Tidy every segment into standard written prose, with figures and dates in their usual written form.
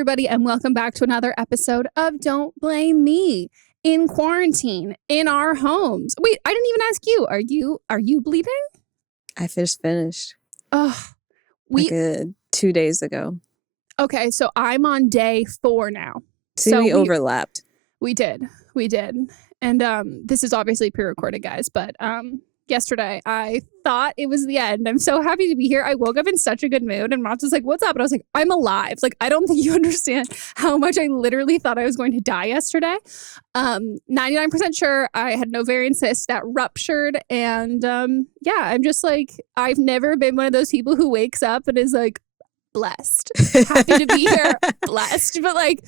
everybody, and welcome back to another episode of Don't Blame Me in quarantine in our homes. Wait, I didn't even ask you. Are you bleeding? I just finished. Ugh. 2 days ago. Okay, so I'm on day 4 now. See, we overlapped. We did. And this is obviously pre-recorded, guys, but yesterday I thought it was the end. I'm so happy to be here. I woke up in such a good mood, and Monts was like, "What's up?" And I was like, "I'm alive." Like, I don't think you understand how much I literally thought I was going to die yesterday. 99% sure I had an ovarian cyst that ruptured, and yeah, I'm just like, I've never been one of those people who wakes up and is like, blessed, happy to be here, blessed, but like,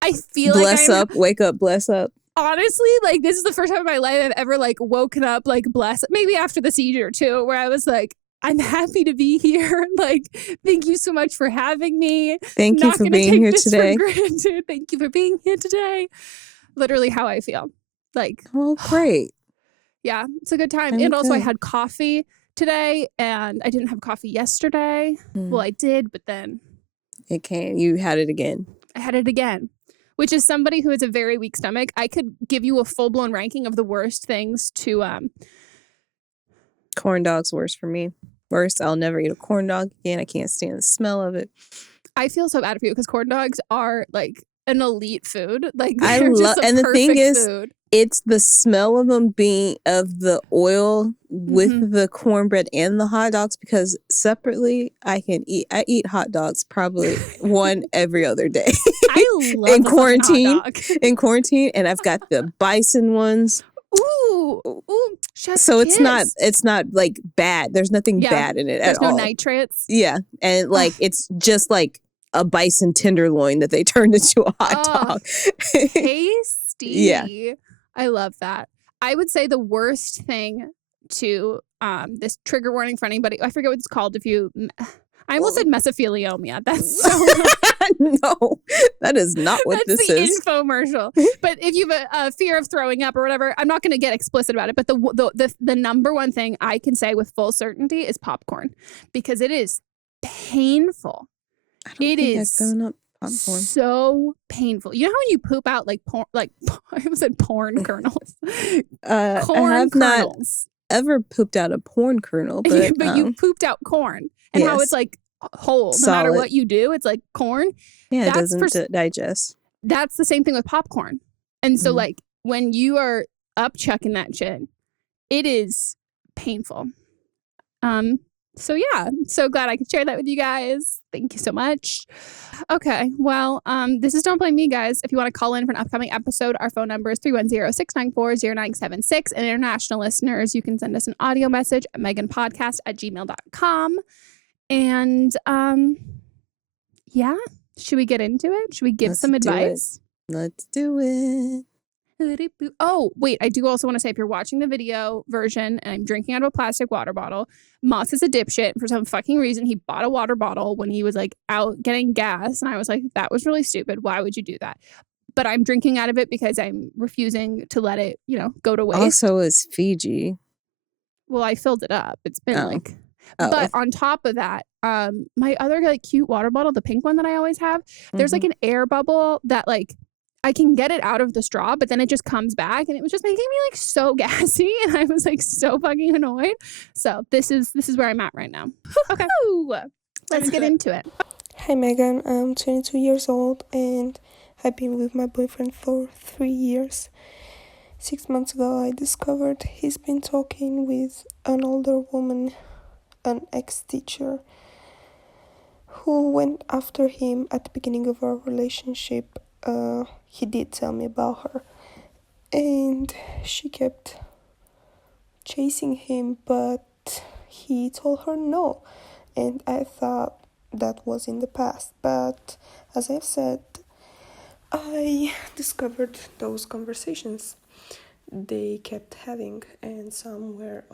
I feel bless up, wake up, bless up. Honestly, like, this is the first time in my life I've ever like woken up like blessed. Maybe after the seizure too, where I was like, I'm happy to be here. Like, thank you so much for having me. Thank you for being here today. Thank you for being here today. Literally how I feel. Like, well, great. Yeah, it's a good time. And also, I had coffee today, and I didn't have coffee yesterday. Well, I did, but then you had it again. I had it again. Which is somebody who has a very weak stomach. I could give you a full-blown ranking of the worst things to... Corn dog's worst for me. Worst, I'll never eat a corn dog again. I can't stand the smell of it. I feel so bad for you because corn dogs are like an elite food. Like, I love, and the thing is, it's the smell of them being of the oil with the cornbread and the hot dogs, because separately I eat hot dogs probably one every other day. I love in quarantine, and I've got the bison ones. Ooh, so kiss. it's not like bad. There's nothing bad in it at all. There's no nitrates. Yeah, and like it's just like a bison tenderloin that they turned into a hot dog. Tasty. Yeah. I love that. I would say the worst thing to this trigger warning for anybody. I forget what it's called. I almost said mesothelioma. That's so no, that is not what this is. That's the infomercial. But if you have a fear of throwing up or whatever, I'm not going to get explicit about it. But the number one thing I can say with full certainty is popcorn, because it is painful. It is so painful. You know how when you poop out like porn, like I almost said porn kernels. Corn I have kernels. Not ever pooped out a porn kernel, but you pooped out corn, and how it's like whole. No matter what you do, it's like corn. Yeah, it doesn't digest. That's the same thing with popcorn. And so like when you are up chucking that shit, it is painful. So yeah, I'm so glad I could share that with you guys. Thank you so much. Okay, well, this is Don't Blame Me, guys. If you want to call in for an upcoming episode, our phone number is 310-694-0976. And international listeners, you can send us an audio message at meghanpodcast@gmail.com. And yeah, should we get into it? Should we give some advice? Let's do it. Oh, wait, I do also want to say, if you're watching the video version and I'm drinking out of a plastic water bottle, Moss is a dipshit. For some fucking reason, he bought a water bottle when he was like out getting gas. And I was like, that was really stupid. Why would you do that? But I'm drinking out of it because I'm refusing to let it, go to waste. Also, it's Fiji. Well, I filled it up. It's been But on top of that, my other like cute water bottle, the pink one that I always have, there's like an air bubble that like I can get it out of the straw, but then it just comes back, and it was just making me like so gassy, and I was like so fucking annoyed. So this is where I'm at right now. Okay, let's get into it. Hi Megan, I'm 22 years old and I've been with my boyfriend for 3 years. 6 months ago I discovered he's been talking with an older woman, an ex-teacher, who went after him at the beginning of our relationship. He did tell me about her, and she kept chasing him, but he told her no, and I thought that was in the past. But as I've said, I discovered those conversations they kept having, and some were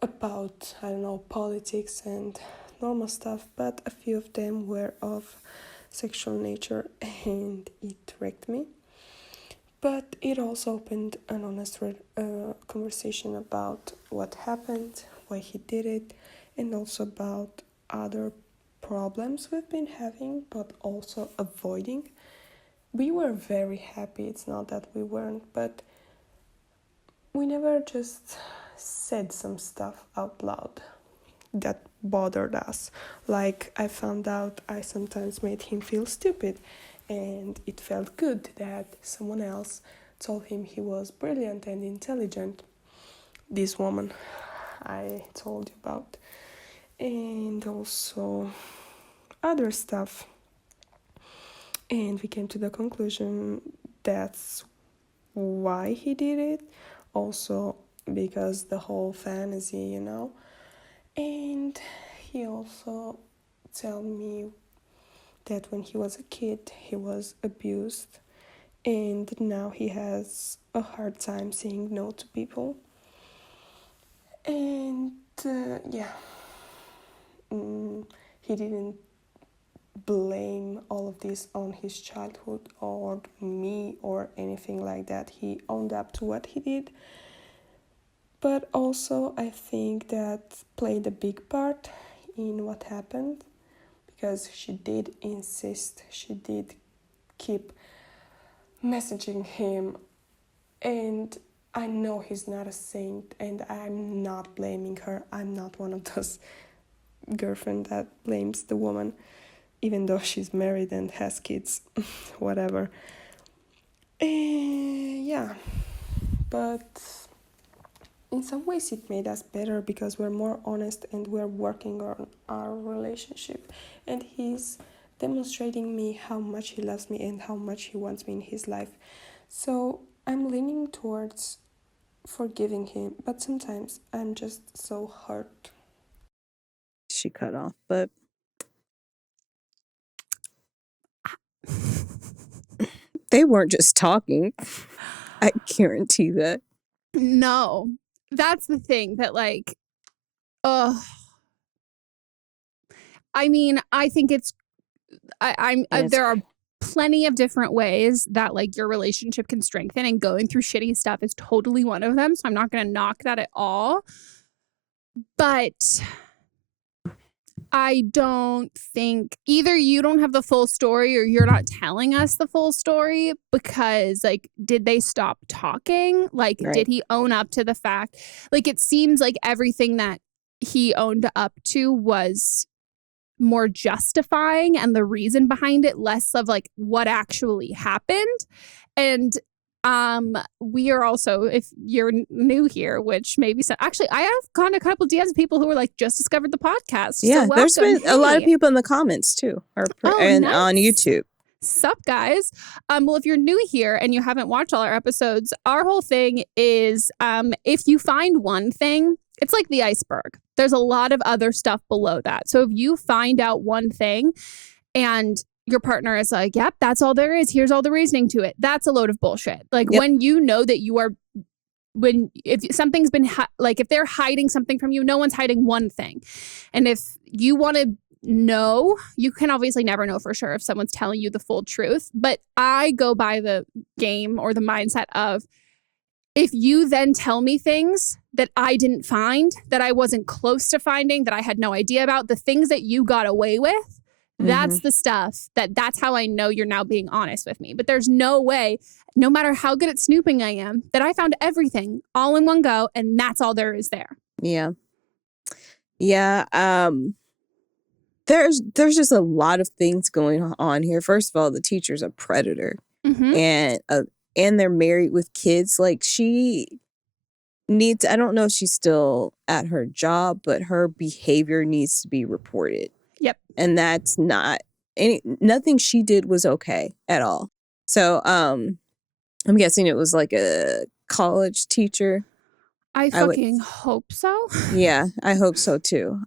about, politics and normal stuff, but a few of them were of sexual nature, and it wrecked me. But it also opened an honest conversation about what happened, why he did it, and also about other problems we've been having, but also avoiding. We were very happy, it's not that we weren't, but we never just said some stuff out loud that bothered us. Like, I found out I sometimes made him feel stupid, and it felt good that someone else told him he was brilliant and intelligent. This woman I told you about. And also other stuff. And we came to the conclusion that's why he did it. Also because the whole fantasy, And he also told me that when he was a kid, he was abused. And now he has a hard time saying no to people. And he didn't blame all of this on his childhood or me or anything like that. He owned up to what he did. But also I think that played a big part in what happened, because she did insist, she did keep messaging him, and I know he's not a saint, and I'm not blaming her. I'm not one of those girlfriend that blames the woman, even though she's married and has kids, whatever. But in some ways it made us better because we're more honest and we're working on our relationship, and he's demonstrating me how much he loves me and how much he wants me in his life. So I'm leaning towards forgiving him, but sometimes I'm just so hurt. She cut off, but they weren't just talking. I guarantee that. No, that's the thing that I mean, I think there are plenty of different ways that your relationship can strengthen, and going through shitty stuff is totally one of them. So I'm not going to knock that at all. But I don't think either you don't have the full story or you're not telling us the full story, because did they stop talking? Right. Did he own up to the fact? It seems like everything that he owned up to was more justifying and the reason behind it, less of what actually happened. And we are also, if you're new here, which maybe actually I have gotten a couple DMs of people who were just discovered the podcast. Yeah, so there's been a lot of people in the comments too, and nice. On YouTube. Sup, guys? Well, if you're new here and you haven't watched all our episodes, our whole thing is if you find one thing, it's like the iceberg. There's a lot of other stuff below that. So if you find out one thing and your partner is like, yep, that's all there is, here's all the reasoning to it, that's a load of bullshit. When you know that if something's been if they're hiding something from you, no one's hiding one thing. And if you want to know, you can obviously never know for sure if someone's telling you the full truth, but I go by the game or the mindset of, if you then tell me things that I didn't find, that I wasn't close to finding, that I had no idea about, the things that you got away with, that's the stuff that's how I know you're now being honest with me. But there's no way, no matter how good at snooping I am, that I found everything all in one go and that's all there is there. Yeah. Yeah. There's just a lot of things going on here. First of all, the teacher's a predator, and they're married with kids. She needs, I don't know if she's still at her job, but her behavior needs to be reported. Yep. And that's nothing she did was okay at all. So I'm guessing it was a college teacher. I fucking hope so. Yeah, I hope so too.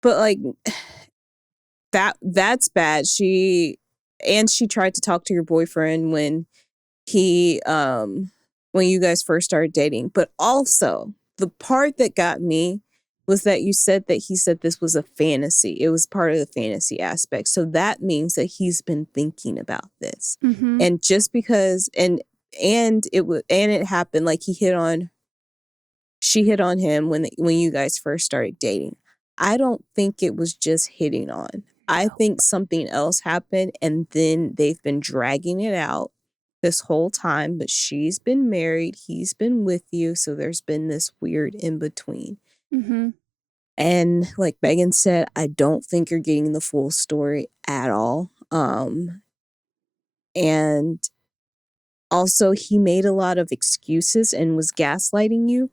But that's bad. She tried to talk to your boyfriend when you guys first started dating. But also the part that got me was that you said that he said this was a fantasy. It was part of the fantasy aspect. So that means that he's been thinking about this. And just because and it happened, she hit on him when you guys first started dating. I don't think it was just hitting on. I think something else happened, and then they've been dragging it out this whole time, but she's been married, he's been with you, so there's been this weird in between. Mm-hmm. And like Meghan said, I don't think you're getting the full story at all. And also, he made a lot of excuses and was gaslighting you.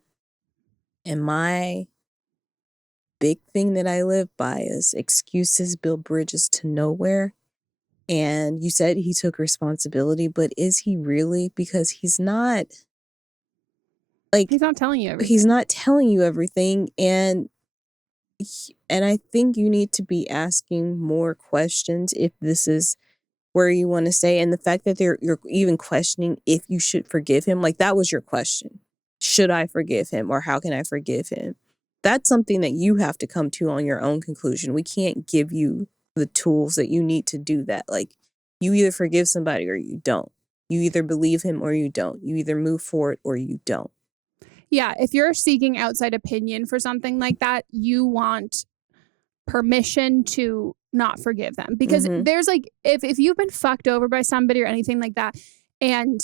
And my big thing that I live by is excuses build bridges to nowhere. And you said he took responsibility, but is he really? Because he's not telling you everything. He's not telling you everything. And I think you need to be asking more questions if this is where you want to stay. And the fact that you're even questioning if you should forgive him, like that was your question. Should I forgive him, or how can I forgive him? That's something that you have to come to on your own conclusion. We can't give you the tools that you need to do that. Like, you either forgive somebody or you don't. You either believe him or you don't. You either move forward or you don't. Yeah, if you're seeking outside opinion for something like that, you want permission to not forgive them. Because there's like, if you've been fucked over by somebody or anything like that, and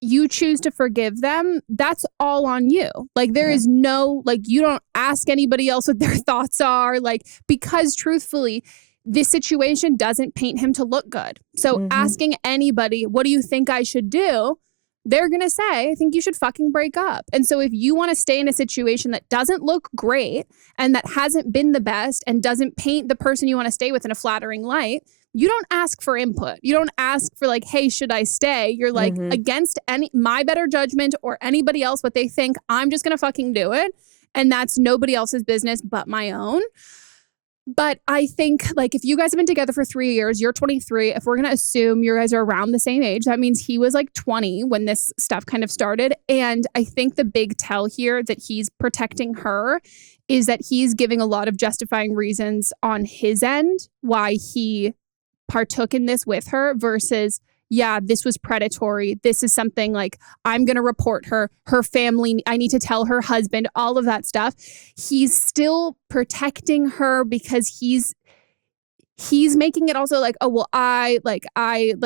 you choose to forgive them, that's all on you. Like, there is no, like, you don't ask anybody else what their thoughts are, like, because truthfully, this situation doesn't paint him to look good. So asking anybody, what do you think I should do? They're going to say, I think you should fucking break up. And so if you want to stay in a situation that doesn't look great and that hasn't been the best and doesn't paint the person you want to stay with in a flattering light, you don't ask for input. You don't ask for like, hey, should I stay? You're like, against my better judgment or anybody else, what they think, I'm just going to fucking do it. And that's nobody else's business but my own. But I think, like, if you guys have been together for 3 years, you're 23. If we're going to assume you guys are around the same age, that means he was like 20 when this stuff kind of started. And I think the big tell here that he's protecting her is that he's giving a lot of justifying reasons on his end why he partook in this with her versus, yeah, this was predatory. This is something like, I'm going to report her family. I need to tell her husband, all of that stuff. He's still protecting her because he's making it also like, oh, well, I had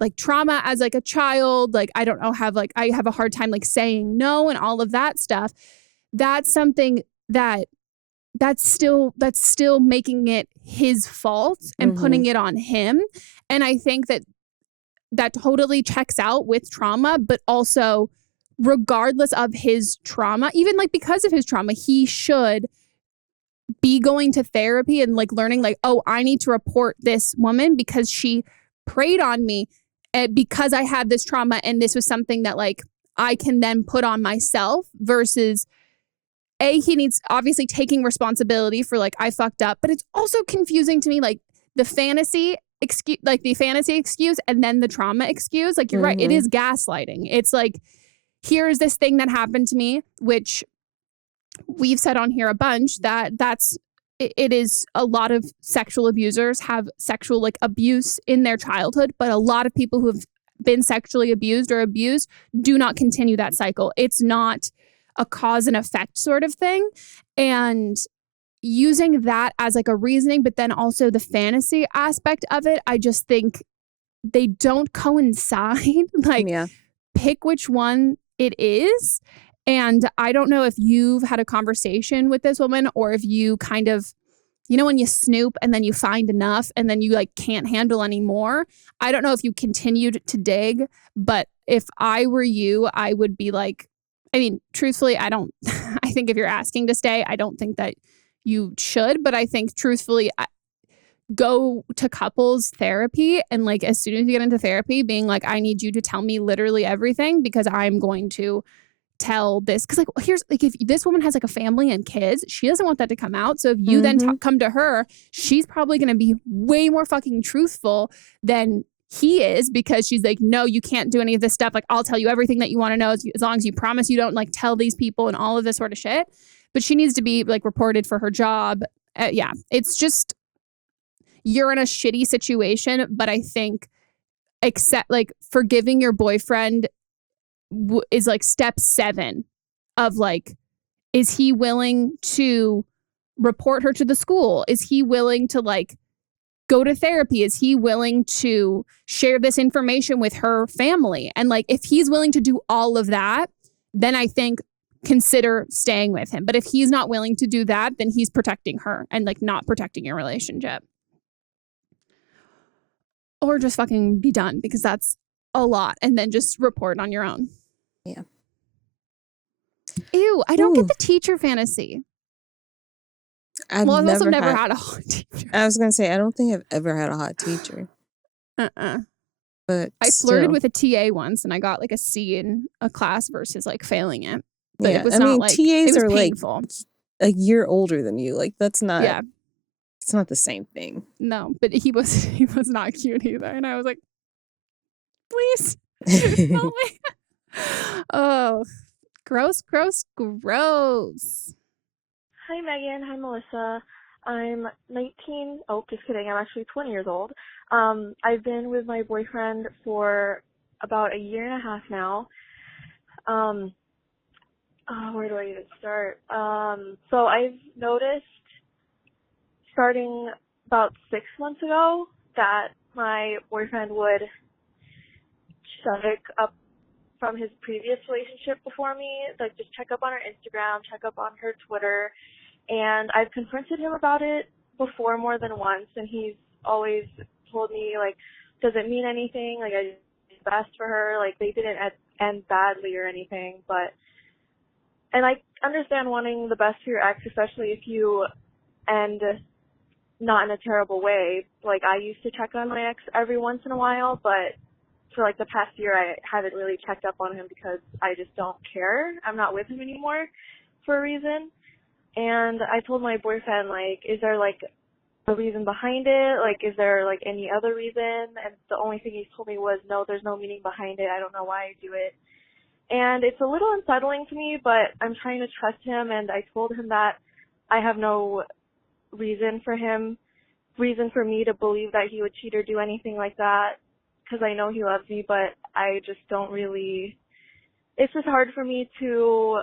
like trauma as like a child. Like, I don't know, I have a hard time like saying no and all of that stuff. That's something that's still making it his fault and putting it on him. And I think that totally checks out with trauma, but also regardless of his trauma, even like because of his trauma, he should be going to therapy and like learning like, oh, I need to report this woman because she preyed on me because I had this trauma. And this was something that like I can then put on myself versus he needs obviously taking responsibility for like, I fucked up, but it's also confusing to me, like the fantasy excuse and then the trauma excuse. Like, you're right. It is gaslighting. It's like, here's this thing that happened to me, which we've said on here a bunch it is a lot of sexual abusers have sexual like abuse in their childhood, but a lot of people who have been sexually abused or abused do not continue that cycle. It's not a cause and effect sort of thing. And using that as like a reasoning, but then also the fantasy aspect of it, I just think they don't coincide. Like, pick which one it is. And I don't know if you've had a conversation with this woman or if you kind of, you know, when you snoop and then you find enough and then you like can't handle anymore. I don't know if you continued to dig, but if I were you, I would be like, I mean, truthfully, I think if you're asking to stay, I don't think that you should, but I think truthfully, go to couples therapy. And like, as soon as you get into therapy, being like, I need you to tell me literally everything because I'm going to tell this. Cause like, here's like, if this woman has like a family and kids, she doesn't want that to come out. So if you then come to her, she's probably going to be way more fucking truthful than he is, because she's like, no, you can't do any of this stuff. Like, I'll tell you everything that you want to know as long as you promise you don't like tell these people and all of this sort of shit. But she needs to be like reported for her job. Yeah, it's just, you're in a shitty situation. But I think forgiving your boyfriend is like step 7 of like, is he willing to report her to the school? Is he willing to like go to therapy? Is he willing to share this information with her family? And like, if he's willing to do all of that, then I think consider staying with him. But if he's not willing to do that, then he's protecting her and like not protecting your relationship. Or just fucking be done, because that's a lot. And then just report on your own. Yeah. Ew, I don't get the teacher fantasy. I've also never had a hot teacher. I was going to say, I don't think I've ever had a hot teacher. But I flirted with a TA once and I got like a C in a class versus like failing it. But yeah, it was I not mean, like, TAs it was are painful. like a year older than you. Like, that's not, yeah. It's not the same thing. No, but he was not cute either. And I was like, please. No way. Oh, gross. Hi, Megan. Hi, Melissa. I'm 19. Oh, just kidding. I'm actually 20 years old. I've been with my boyfriend for about a year and a half now. Where do I even start? So I've noticed starting about 6 months ago that my boyfriend would check up from his previous relationship before me, like just check up on her Instagram, check up on her Twitter. And I've confronted him about it before more than once, and he's always told me, like, does it mean anything? Like, I did the best for her. Like, they didn't end badly or anything, and I understand wanting the best for your ex, especially if you end not in a terrible way. Like, I used to check on my ex every once in a while, but for, like, the past year, I haven't really checked up on him because I just don't care. I'm not with him anymore for a reason. And I told my boyfriend, like, is there, like, a reason behind it? Like, is there, like, any other reason? And the only thing he told me was, no, there's no meaning behind it. I don't know why I do it. And it's a little unsettling to me, but I'm trying to trust him. And I told him that I have no reason for me to believe that he would cheat or do anything like that, because I know he loves me, but I just don't really, it's just hard for me to,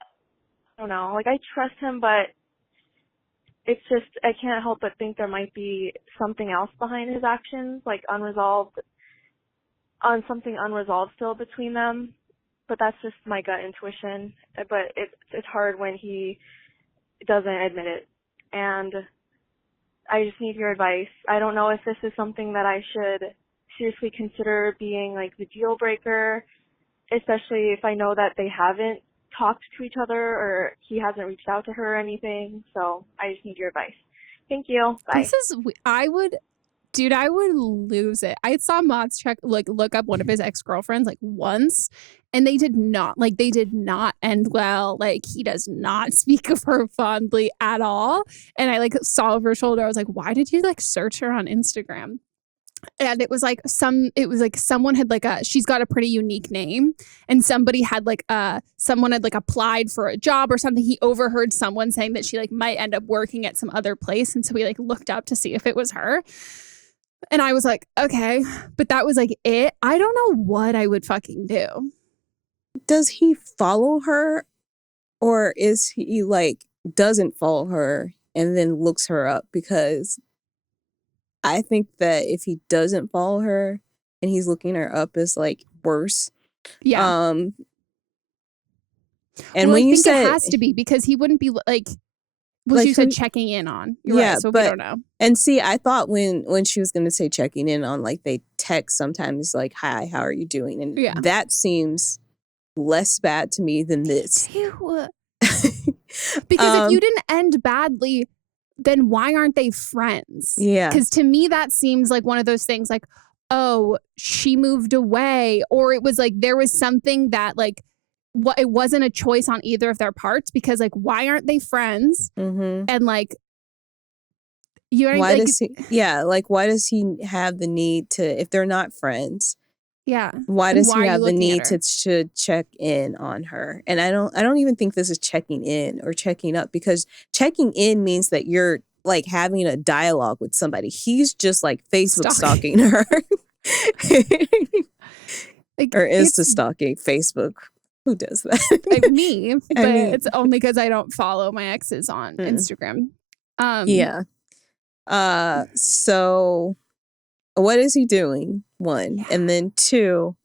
I don't know, like, I trust him, but it's just, I can't help but think there might be something else behind his actions, like something unresolved still between them. But that's just my gut intuition. But it's hard when he doesn't admit it. And I just need your advice. I don't know if this is something that I should seriously consider being, like, the deal breaker, especially if I know that they haven't talked to each other or he hasn't reached out to her or anything. So I just need your advice. Thank you. Bye. I would lose it. I saw Monts look up one of his ex-girlfriends like once, and they did not end well. Like, he does not speak of her fondly at all. And I like saw over her shoulder. I was like, why did you like search her on Instagram? And it was like someone had like she's got a pretty unique name, and someone had applied for a job or something. He overheard someone saying that she like might end up working at some other place, and so we like looked up to see if it was her. And I was like, okay, but that was like it. I don't know what I would fucking do. Does he follow her, or is he like doesn't follow her and then looks her up? Because I think that if he doesn't follow her and he's looking her up is like worse. Yeah. And well, when I you think said it has to be, because he wouldn't be like, well, like you said checking in on. You're right, so we don't know. And see, I thought when she was going to say checking in on, like, they text sometimes like, hi, how are you doing? And that seems less bad to me than this. Ew. Because if you didn't end badly, then why aren't they friends? Yeah. Because to me, that seems like one of those things like, oh, she moved away, or it was like there was something that like, it wasn't a choice on either of their parts, because like, why aren't they friends? Mm-hmm. And like, you know, why does he have the need to, if they're not friends? Yeah. Why does he have the need to check in on her? And I don't even think this is checking in or checking up, because checking in means that you're like having a dialogue with somebody. He's just like Facebook stalking her. Like, or is the stalking Facebook? Who does that? Like me, but it's only because I don't follow my exes on Instagram. Yeah. So what is he doing? One. And then two,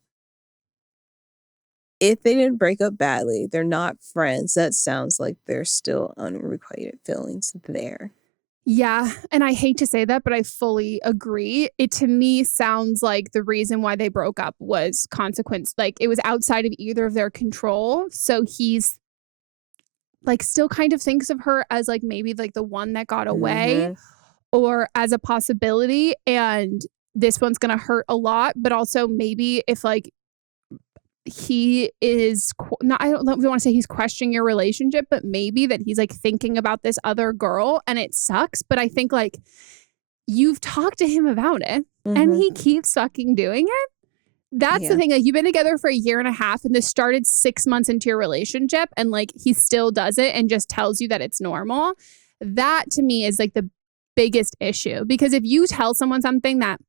if they didn't break up badly, they're not friends. That sounds like there's still unrequited feelings there. Yeah. And I hate to say that, but I fully agree. It to me sounds like the reason why they broke up was consequence. Like it was outside of either of their control. So he's like still kind of thinks of her as like maybe like the one that got away or as a possibility. And this one's going to hurt a lot. But also maybe if like he is not, I don't want to say he's questioning your relationship, but maybe that he's like thinking about this other girl and it sucks. But I think like you've talked to him about it and he keeps fucking doing it. That's the thing. Like you've been together for 1.5 years and this started 6 months into your relationship and like he still does it and just tells you that it's normal. That to me is like the biggest issue, because if you tell someone something that,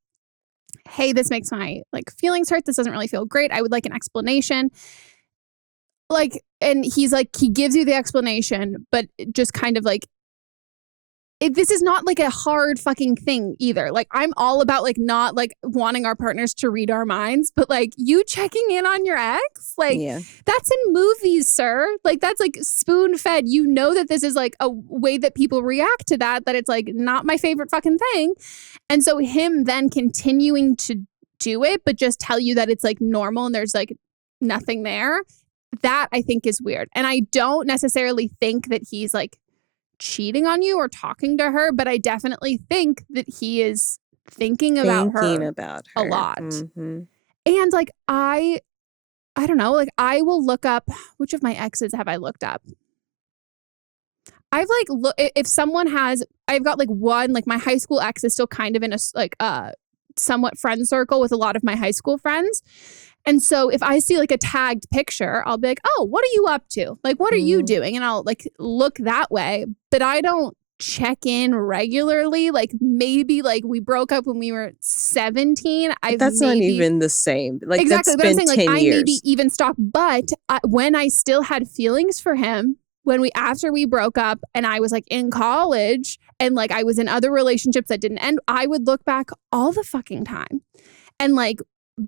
hey, this makes my like feelings hurt, this doesn't really feel great, I would like an explanation, like, and he's like, he gives you the explanation, but just kind of like, this is not like a hard fucking thing either. Like I'm all about like not like wanting our partners to read our minds, but like you checking in on your ex, like that's in movies, sir. Like that's like spoon fed. You know that this is like a way that people react to that it's like not my favorite fucking thing. And so him then continuing to do it, but just tell you that it's like normal and there's like nothing there. That I think is weird. And I don't necessarily think that he's like cheating on you or talking to her, but I definitely think that he is thinking about her a lot. And like I don't know, like I will look up, which of my exes have I looked up? I've like if someone has, I've got like one, like my high school ex is still kind of in a like somewhat friend circle with a lot of my high school friends. And so if I see like a tagged picture, I'll be like, oh, what are you up to? Like, what are you doing? And I'll like look that way. But I don't check in regularly. Like maybe like we broke up when we were 17. That's not even the same. Like exactly. That's been but I'm saying 10 like years. I maybe even stopped. But when I still had feelings for him, after we broke up and I was like in college and like I was in other relationships that didn't end, I would look back all the fucking time. And like,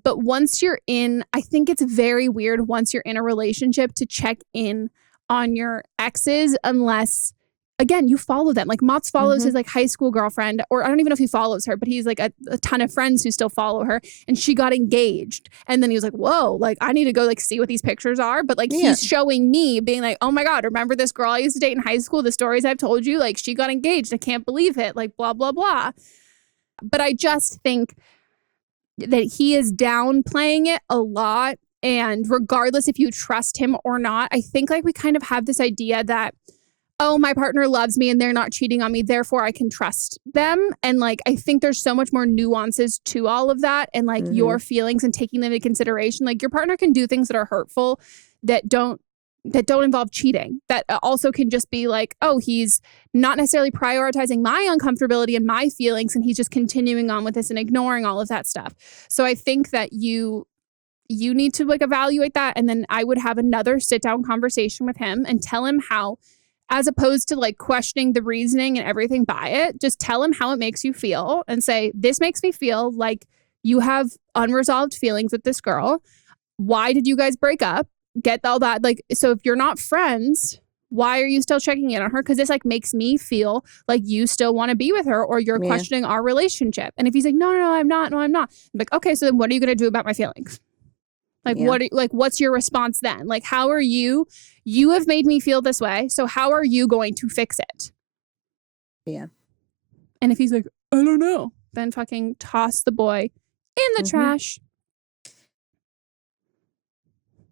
but once you're in, I think it's very weird once you're in a relationship to check in on your exes unless, again, you follow them. Like Monts follows his like high school girlfriend, or I don't even know if he follows her, but he's like a ton of friends who still follow her, and she got engaged. And then he was like, whoa, like I need to go like see what these pictures are. But like he's showing me being like, oh my God, remember this girl I used to date in high school? The stories I've told you, like she got engaged. I can't believe it. Like blah, blah, blah. But I just think that he is downplaying it a lot. And regardless if you trust him or not, I think like we kind of have this idea that, oh, my partner loves me and they're not cheating on me, therefore I can trust them. And like, I think there's so much more nuances to all of that and like your feelings and taking them into consideration. Like your partner can do things that are hurtful that don't involve cheating, that also can just be like, oh, he's not necessarily prioritizing my uncomfortability and my feelings, and he's just continuing on with this and ignoring all of that stuff. So I think that you need to like evaluate that, and then I would have another sit down conversation with him and tell him how, as opposed to like questioning the reasoning and everything by it, just tell him how it makes you feel and say, this makes me feel like you have unresolved feelings with this girl. Why did you guys break up? Get all that. Like, so if you're not friends, why are you still checking in on her? Because this like makes me feel like you still want to be with her, or you're questioning our relationship. And if he's like, no, I'm not. I'm like, okay, so then what are you going to do about my feelings? Like, what's your response then? Like, how are you have made me feel this way. So how are you going to fix it? Yeah. And if he's like, I don't know, then fucking toss the boy in the trash.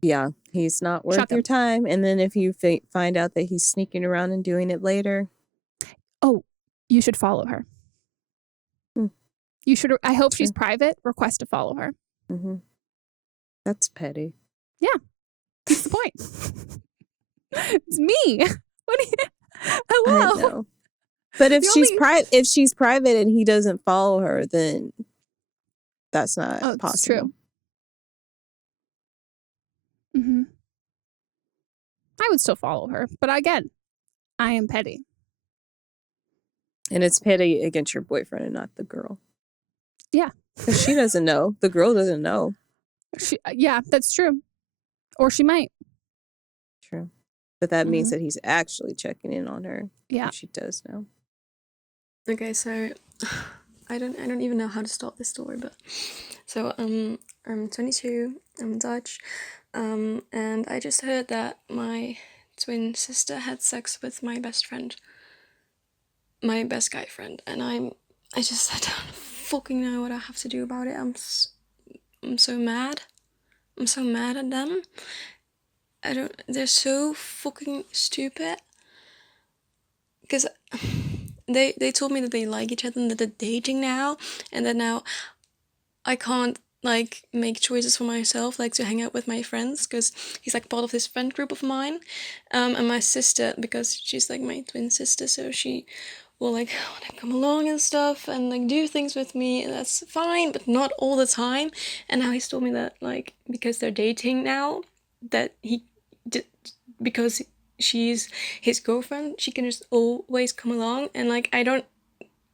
Yeah, he's not worth your time. And then if you find out that he's sneaking around and doing it later. Oh, you should follow her. You should. I hope she's private. Request to follow her. That's petty. Yeah. That's the point. It's me. What do you... Hello. I know. But if she's private and he doesn't follow her, then that's not possible. True. I would still follow her. But again, I am petty. And it's petty against your boyfriend and not the girl. Yeah. Because she doesn't know. The girl doesn't know. Yeah, that's true. Or she might. True. But that means that he's actually checking in on her. Yeah. She does know. Okay, so I don't even know how to start this story, but so I'm 22, I'm Dutch, and I just heard that my twin sister had sex with my best friend, my best guy friend, and I don't fucking know what I have to do about it. I'm so mad. I'm so mad at them. They're so fucking stupid. Because they told me that they like each other and that they're dating now, and that now I can't like make choices for myself, like to hang out with my friends, because he's like part of this friend group of mine, and my sister, because she's like my twin sister, so she will like want to come along and stuff and like do things with me, and that's fine, but not all the time. And now he's told me that like because they're dating now, that because she's his girlfriend, she can just always come along, and like I don't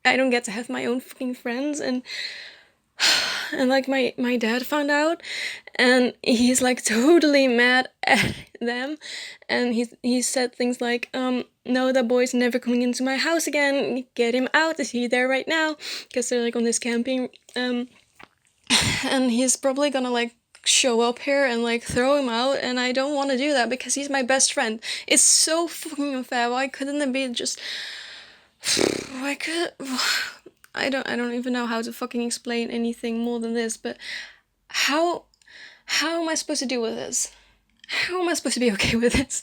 get to have my own fucking friends. And like my dad found out, and he's like totally mad at them, and he said things like, no, that boy's never coming into my house again, get him out, is he there right now? Because they're like on this camping, and he's probably gonna like show up here and like throw him out, and I don't want to do that because he's my best friend. It's so fucking unfair. Why couldn't it be just I don't even know how to fucking explain anything more than this, but how am I supposed to deal with this? How am I supposed to be okay with this?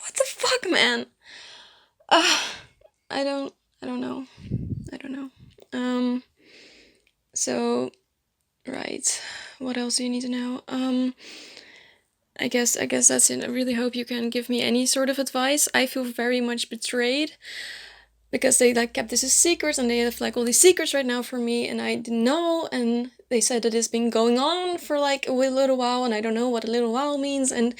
What the fuck, man? I don't know. So right, what else do you need to know? I guess that's it. I really hope you can give me any sort of advice. I feel very much betrayed because they like kept this a secret, and they have like all these secrets right now for me, and I didn't know, and they said that it's been going on for like a little while, and I don't know what a little while means, and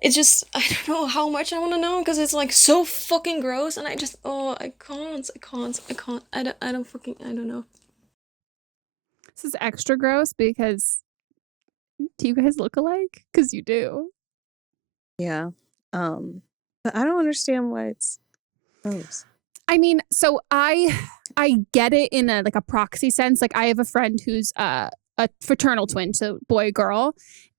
it's just, I don't know how much I want to know, because it's like so fucking gross, and I can't, I don't know. This is extra gross because do you guys look alike? Because you do. Yeah. But I don't understand why it's gross. I mean, so I get it in a like a proxy sense. Like I have a friend who's a fraternal twin, so boy, girl.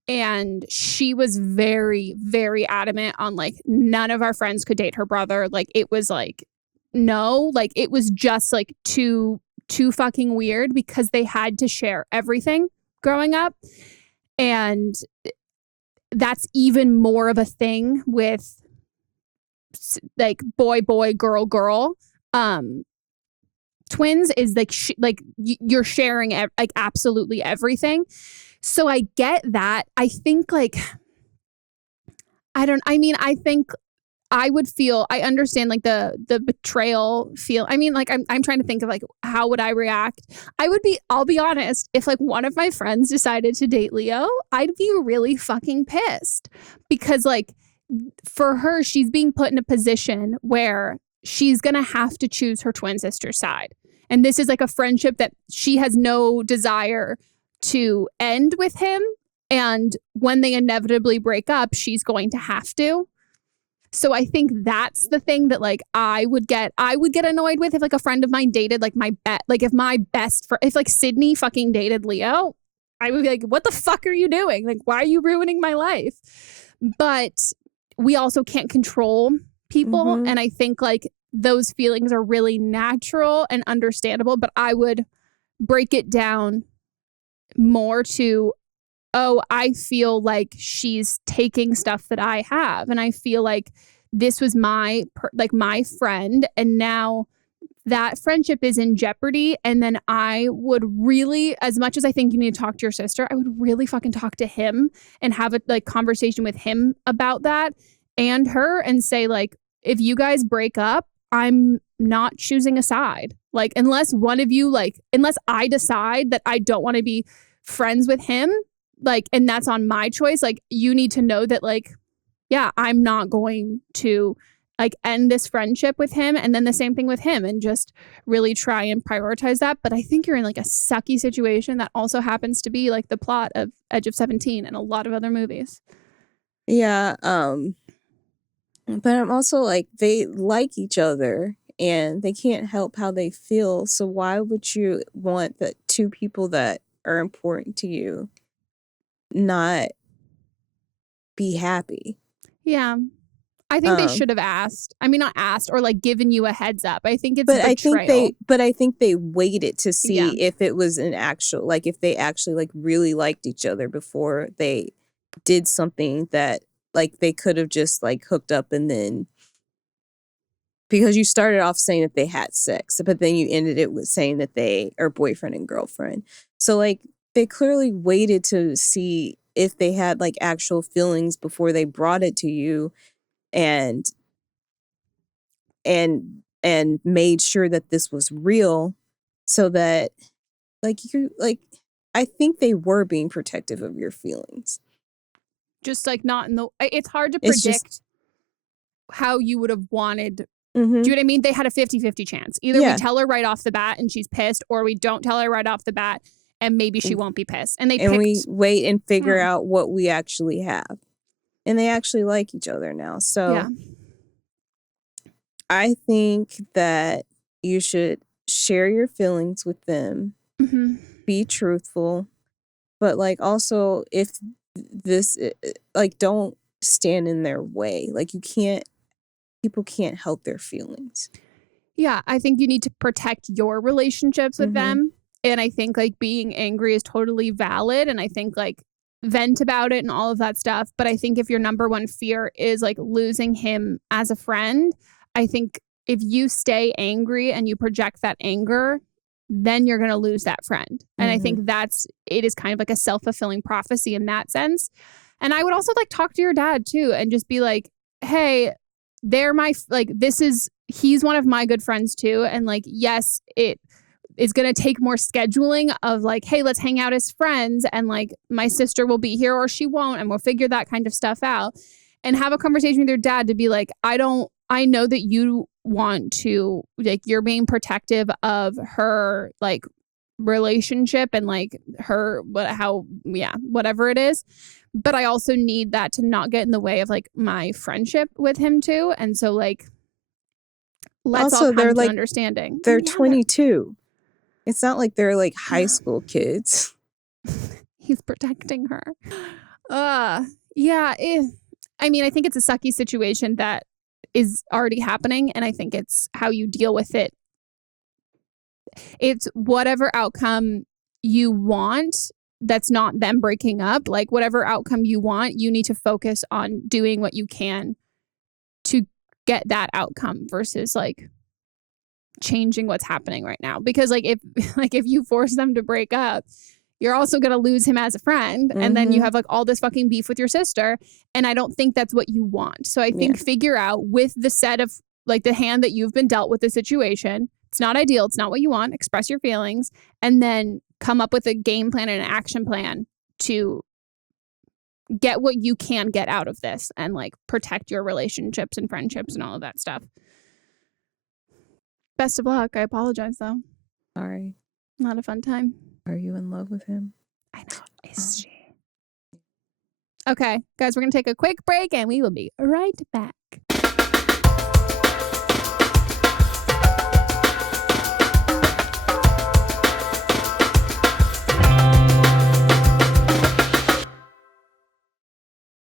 And she was very, very adamant on like none of our friends could date her brother. Like it was like, no, like it was just like too fucking weird because they had to share everything growing up. And that's even more of a thing with like boy, girl. Twins is like you're sharing like absolutely everything. So I get that. I think like I think I would feel, I understand like the betrayal feel. I mean, like I'm trying to think of like how would I react? I'll be honest, if like one of my friends decided to date Leo, I'd be really fucking pissed because like for her, she's being put in a position where she's going to have to choose her twin sister's side. And this is like a friendship that she has no desire to end with him. And when they inevitably break up, she's going to have to. So I think that's the thing that like I would get annoyed with if like a friend of mine dated like if like Sydney fucking dated Leo, I would be like, what the fuck are you doing? Like, why are you ruining my life? But we also can't control people. Mm-hmm. And I think like those feelings are really natural and understandable, but I would break it down more to, oh, I feel like she's taking stuff that I have. And I feel like this was my friend. And now that friendship is in jeopardy. And then I would really, as much as I think you need to talk to your sister, I would really fucking talk to him and have a like conversation with him about that and her and say like, if you guys break up, I'm not choosing a side. Like, unless I decide that I don't want to be friends with him, like, and that's on my choice, like, you need to know that, like, yeah, I'm not going to like end this friendship with him, and then the same thing with him, and just really try and prioritize that. But I think you're in like a sucky situation that also happens to be like the plot of Edge of 17 and a lot of other movies. Yeah, but I'm also like, they like each other and they can't help how they feel. So why would you want the two people that are important to you not be happy? Yeah. I think they should have asked. I mean, not asked or like given you a heads up. I think it's betrayal. I think they waited to see if it was an actual, like if they actually like really liked each other before they did something that like they could have just like hooked up, and then because you started off saying that they had sex, but then you ended it with saying that they are boyfriend and girlfriend. So like they clearly waited to see if they had like actual feelings before they brought it to you, and made sure that this was real, so that like you like I think they were being protective of your feelings. Just like not in the, it's hard to predict how you would have wanted. Do you know what I mean? They had a 50-50 chance. Either we tell her right off the bat and she's pissed, or we don't tell her right off the bat and maybe she won't be pissed. And we wait and figure out what we actually have. And they actually like each other now. So I think that you should share your feelings with them. Be truthful. But like also, if this, like, don't stand in their way. Like people can't help their feelings. Yeah, I think you need to protect your relationships with them. And I think like being angry is totally valid. And I think like vent about it and all of that stuff. But I think if your number one fear is like losing him as a friend, I think if you stay angry and you project that anger, then you're going to lose that friend. And I think it is kind of like a self-fulfilling prophecy in that sense. And I would also like talk to your dad too and just be like, hey, he's one of my good friends too. And like, yes, it is going to take more scheduling of like, hey, let's hang out as friends. And like my sister will be here or she won't. And we'll figure that kind of stuff out, and have a conversation with your dad to be like, I know that you want to, like, you're being protective of her like relationship and like whatever it is. But I also need that to not get in the way of like my friendship with him too. And so like, let's all come to an understanding. They're 22. It's not like they're like high school kids. He's protecting her. Yeah. I mean, I think it's a sucky situation that is already happening. And I think it's how you deal with it. It's whatever outcome you want. That's not them breaking up. Like whatever outcome you want, you need to focus on doing what you can to get that outcome versus like changing what's happening right now. Because like if you force them to break up, you're also going to lose him as a friend. And then you have like all this fucking beef with your sister. And I don't think that's what you want. So I think figure out with the set of like the hand that you've been dealt with the situation. It's not ideal. It's not what you want. Express your feelings and then come up with a game plan and an action plan to get what you can get out of this and like protect your relationships and friendships and all of that stuff. Best of luck. I apologize though. Sorry. Not a fun time. Are you in love with him? I know. Is she? Okay, guys, we're going to take a quick break and we will be right back.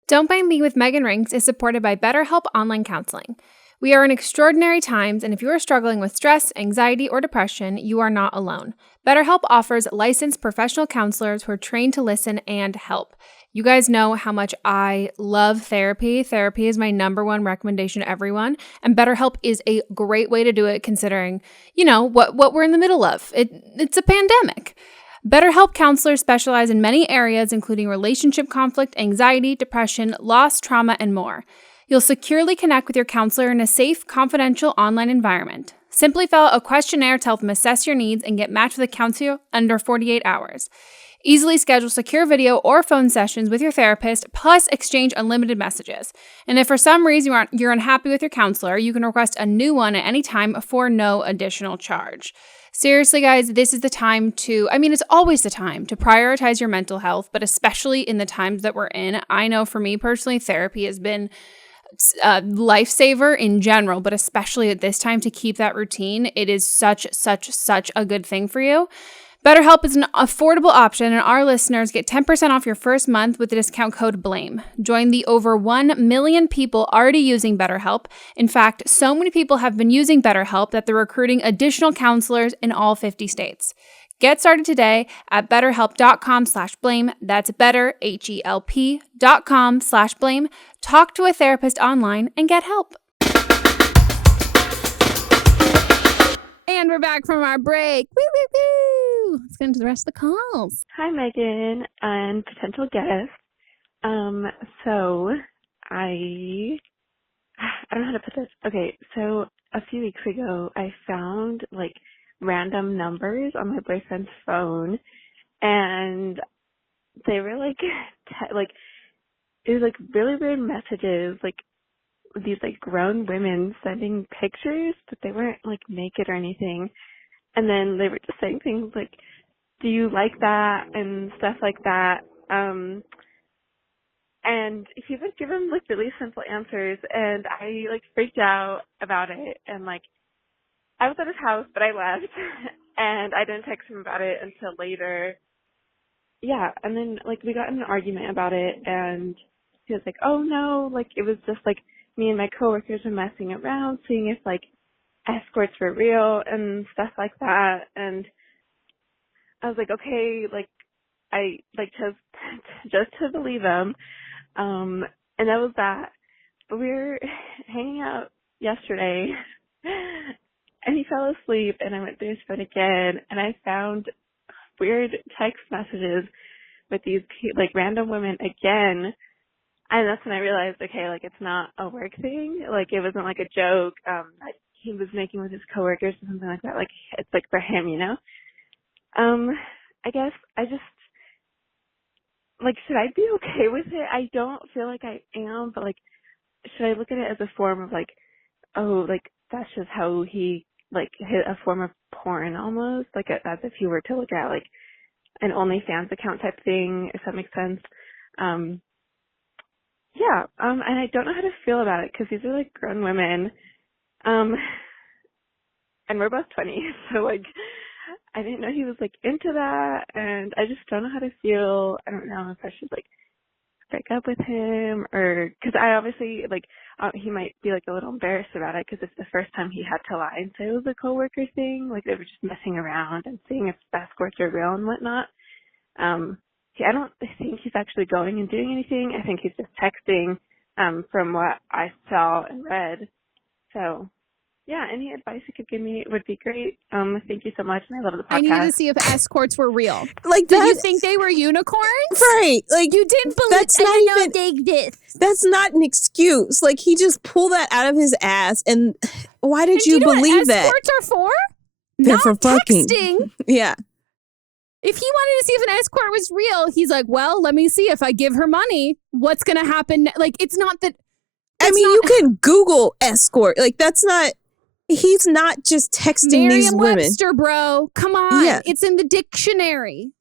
Don't Mind Me with Meghan Rienks is supported by BetterHelp Online Counseling. We are in extraordinary times, and if you are struggling with stress, anxiety, or depression, you are not alone. BetterHelp offers licensed professional counselors who are trained to listen and help. You guys know how much I love therapy. Therapy is my number one recommendation to everyone, and BetterHelp is a great way to do it considering, you know, what we're in the middle of. It's a pandemic. BetterHelp counselors specialize in many areas, including relationship conflict, anxiety, depression, loss, trauma, and more. You'll securely connect with your counselor in a safe, confidential online environment. Simply fill out a questionnaire to help them assess your needs and get matched with a counselor under 48 hours. Easily schedule secure video or phone sessions with your therapist, plus exchange unlimited messages. And if for some reason you're unhappy with your counselor, you can request a new one at any time for no additional charge. Seriously, guys, this is the time it's always the time to prioritize your mental health, but especially in the times that we're in. I know for me personally, therapy has been a lifesaver in general, but especially at this time to keep that routine. It is such a good thing for you. BetterHelp is an affordable option, and our listeners get 10% off your first month with the discount code BLAME. Join the over 1 million people already using BetterHelp. In fact, so many people have been using BetterHelp that they're recruiting additional counselors in all 50 states. Get started today at betterhelp.com/blame. That's betterhelp.com/blame. Talk to a therapist online and get help. And we're back from our break. Woo, woo, woo. Let's get into the rest of the calls. Hi, Meghan and potential guest. So I don't know how to put this. Okay, so a few weeks ago, I found like random numbers on my boyfriend's phone, and they were like, it was like really weird messages, like these like grown women sending pictures, but they weren't like naked or anything. And then they were just saying things like, do you like that? And stuff like that. And he would give him like really simple answers, and I like freaked out about it. And like, I was at his house, but I left and I didn't text him about it until later. Yeah. And then like we got in an argument about it, and he was like, oh no, like it was just like me and my coworkers were messing around, seeing if like escorts were real and stuff like that. And I was like, okay, like I like chose just to believe him. And that was that. But we were hanging out yesterday and he fell asleep, and I went through his phone again, and I found weird text messages with these like random women again. And that's when I realized, okay, like it's not a work thing. Like it wasn't like a joke that he was making with his coworkers or something like that. Like it's like for him, you know? I guess I just, like, should I be okay with it? I don't feel like I am, but like, should I look at it as a form of like, oh, like that's just how he like hit a form of porn almost, like as if you were to look at like an OnlyFans account type thing, if that makes sense. Yeah, and I don't know how to feel about it because these are like grown women, and we're both 20, so like I didn't know he was like into that, and I just don't know how to feel. I don't know if I should like break up with him, or because I obviously like he might be like a little embarrassed about it because it's the first time he had to lie and say it was a coworker thing, like they were just messing around and seeing if escorts are real and whatnot. I don't think he's actually going and doing anything. I think he's just texting from what I saw and read. So, yeah, any advice you could give me would be great. Thank you so much, and I love the podcast. I needed to see if escorts were real. Like, did you think they were unicorns? Right. Like, you didn't believe that's not even this. That's not an excuse. Like, he just pulled that out of his ass, and why did you believe that? Escorts are for? They're not for fucking. Texting. Yeah. If he wanted to see if an escort was real, he's like, well, let me see if I give her money, what's going to happen? Like, it's not that. I mean, you can Google escort. Like, that's not. He's not just texting these women. Merriam-Webster, bro. Come on. Yeah. It's in the dictionary.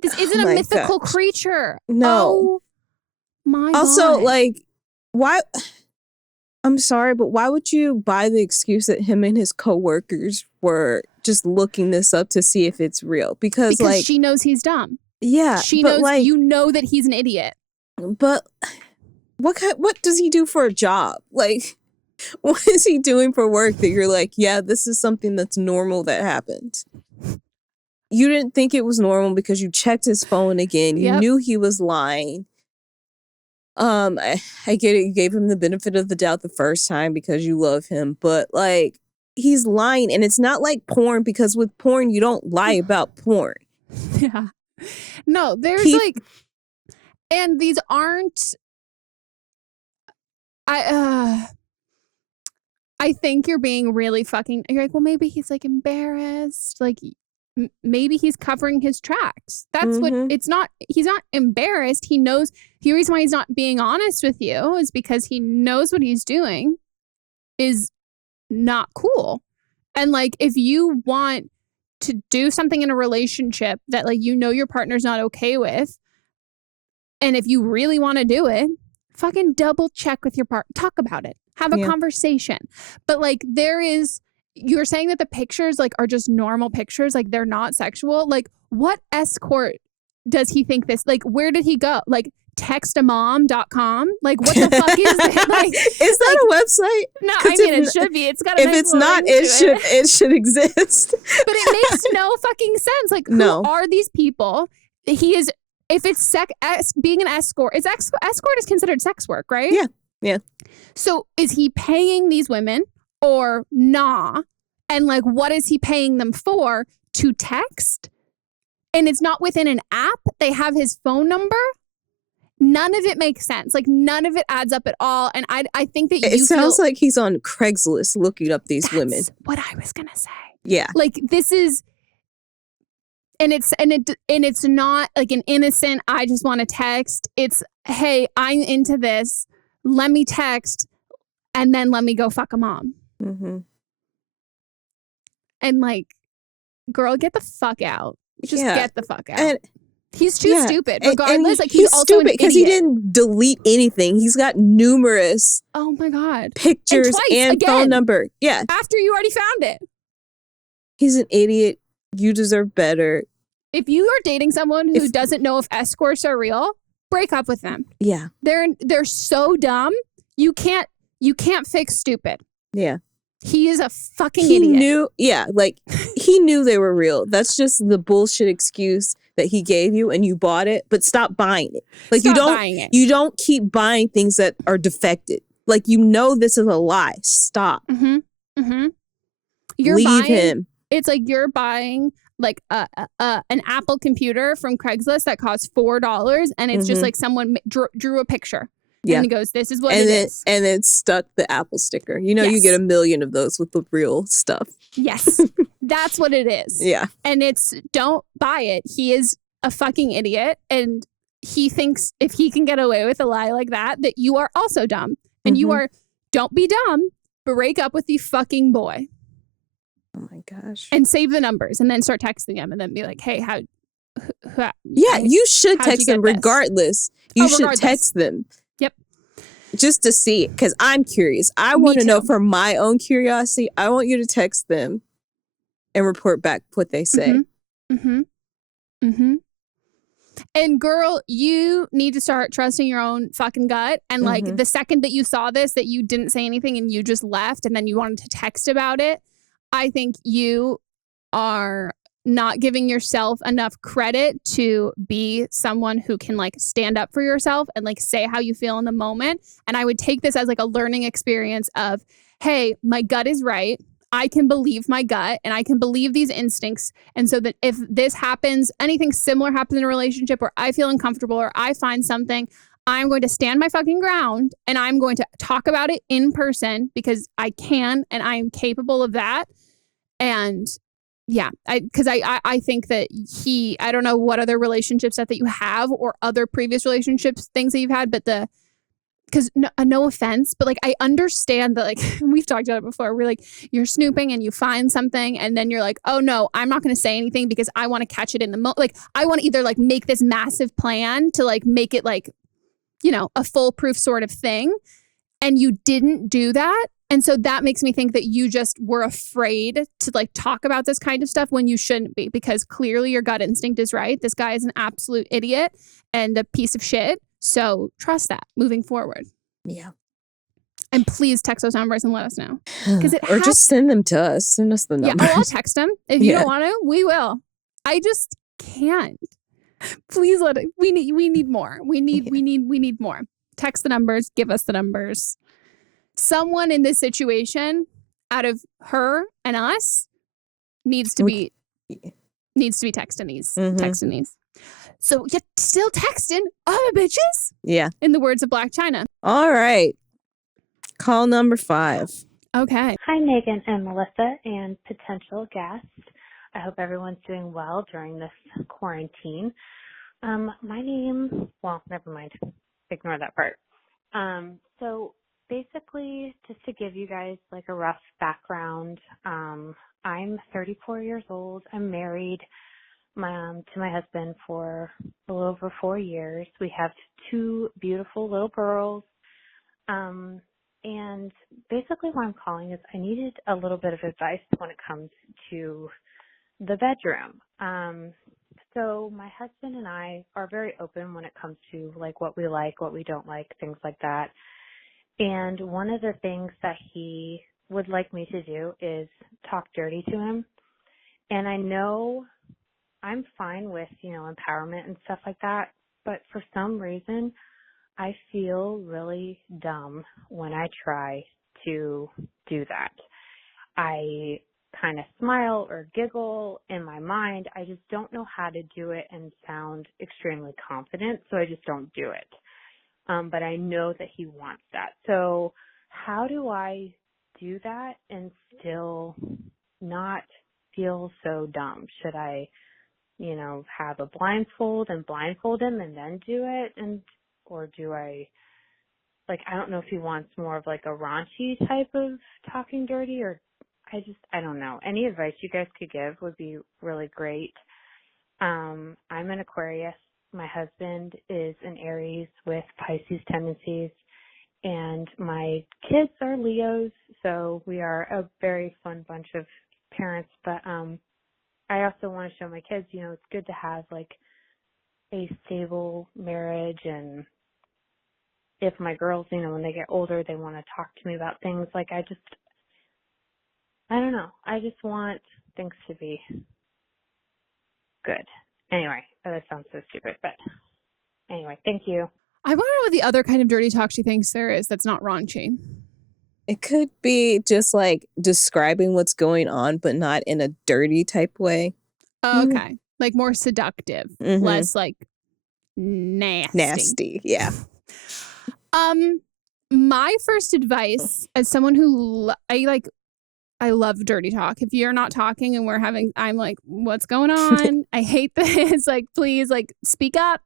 This isn't a mythical creature. No. Oh, my also, God. like, why? I'm sorry, but why would you buy the excuse that him and his coworkers were just looking this up to see if it's real? Because like, she knows he's dumb. Yeah. She knows, like, you know that he's an idiot. But what does he do for a job? Like, what is he doing for work that you're like, yeah, this is something that's normal that happened? You didn't think it was normal because you checked his phone again. You knew he was lying. I get it. You gave him the benefit of the doubt the first time because you love him. But, like, he's lying. And it's not like porn, because with porn, you don't lie about porn. Yeah. No, there's and these aren't, I think you're being really fucking, you're like, well, maybe he's like embarrassed. Like, maybe he's covering his tracks. That's what it's not. He's not embarrassed. He knows the reason why he's not being honest with you is because he knows what he's doing is not cool. And like, if you want to do something in a relationship that like, you know, your partner's not okay with, and if you really want to do it, fucking double check with your partner, talk about it, have a conversation. But like, you're saying that the pictures like are just normal pictures, like they're not sexual. Like, what escort does he think this? Like, where did he go? Like, textamom.com? Like, what the fuck is that? Like, is that a website? No, I mean, it should be. It's got a if nice it's not, it should exist. But it makes no fucking sense. Like, who are these people? He is, if it's being an escort, escort is considered sex work, right? Yeah. Yeah. So is he paying these women or nah? And like, what is he paying them for? To text? And it's not within an app. They have his phone number. None of it makes sense. Like, none of it adds up at all. And I think that it sounds like he's on Craigslist looking up these women. What I was gonna say. Yeah. Like, this is, and it's not like an innocent, I just want to text. It's, hey, I'm into this. Let me text, and then let me go fuck a mom. And like, girl, get the fuck out. Just get the fuck out. And he's too stupid. Regardless, like he's also stupid because he didn't delete anything. He's got numerous pictures and phone number. Yeah. After you already found it. He's an idiot. You deserve better. If you are dating someone who doesn't know if escorts are real, break up with them. Yeah. They're so dumb. You can't fix stupid. Yeah. He is a fucking idiot. He knew they were real. That's just the bullshit excuse that he gave you, and you bought it, but stop buying it. Like, you don't keep buying things that are defected. Like, you know this is a lie. Stop. Leave him. It's like you're buying like an Apple computer from Craigslist that costs $4, and it's just like someone drew a picture. Yeah. And he goes, this is what it is. And then stuck the Apple sticker. You know, you get 1 million of those with the real stuff. Yes. That's what it is. Yeah. And don't buy it. He is a fucking idiot. And he thinks if he can get away with a lie like that you are also dumb. And don't be dumb, break up with the fucking boy. Oh my gosh. And save the numbers and then start texting him and then be like, hey, you should text them regardless. You should text them. Yep. Just to see it, because I'm curious. I want to know for my own curiosity. I want you to text them and report back what they say. And girl, you need to start trusting your own fucking gut. And like the second that you saw this, that you didn't say anything and you just left and then you wanted to text about it, I think you are not giving yourself enough credit to be someone who can like stand up for yourself and like say how you feel in the moment. And I would take this as like a learning experience of, hey, my gut is right. I can believe my gut and I can believe these instincts. And so that if this happens, anything similar happens in a relationship where I feel uncomfortable or I find something, I'm going to stand my fucking ground and I'm going to talk about it in person because I can and I am capable of that. And yeah, because I think that I don't know what other relationships that you have or other previous relationships, things that you've had, but because no offense, but like I understand that like we've talked about it before. We're like, you're snooping and you find something and then you're like, oh no, I'm not going to say anything because I want to catch it in the like I want to either like make this massive plan to like make it like, you know, a foolproof sort of thing. And you didn't do that. And so that makes me think that you just were afraid to like talk about this kind of stuff when you shouldn't be, because clearly your gut instinct is right. This guy is an absolute idiot and a piece of shit. So trust that moving forward. Yeah. And please text those numbers and let us know. Or just send them to us. Send us the numbers. Yeah, I'll text them. If you don't want to, we will. I just can't. Please we need more. We need more. Text the numbers, give us the numbers. Someone in this situation out of her and us needs to be texting these. Texting these. So you're still texting other bitches? Yeah. In the words of Black China. All right. Call number 5. Okay. Hi, Megan and Melissa and potential guest. I hope everyone's doing well during this quarantine. My name, well, never mind. Ignore that part. So basically, just to give you guys like a rough background, I'm 34 years old. I'm married to my husband for a little over 4 years. We have 2 beautiful little girls. And basically what I'm calling is I needed a little bit of advice when it comes to the bedroom. So my husband and I are very open when it comes to like what we like, what we don't like, things like that. And one of the things that he would like me to do is talk dirty to him. And I know I'm fine with, empowerment and stuff like that, but for some reason I feel really dumb when I try to do that. I kind of smile or giggle in my mind. I just don't know how to do it and sound extremely confident, so I just don't do it. But I know that he wants that. So how do I do that and still not feel so dumb? Should I, have a blindfold and blindfold him and then do it? Or do I, I don't know if he wants more of like a raunchy type of talking dirty, or I don't know. Any advice you guys could give would be really great. I'm an Aquarius. My husband is an Aries with Pisces tendencies, and my kids are Leos, so we are a very fun bunch of parents. But I also want to show my kids, it's good to have like a stable marriage, and if my girls, when they get older, they want to talk to me about things, I don't know. I just want things to be good. Anyway, that sounds so stupid, but anyway, thank you. I want to know what the other kind of dirty talk she thinks there is that's not raunchy. It could be just like describing what's going on, but not in a dirty type way. Oh, okay. Like more seductive, less like nasty. Nasty, yeah. My first advice as someone who I love dirty talk. If you're not talking and I'm like, what's going on? I hate this. Like, please, speak up.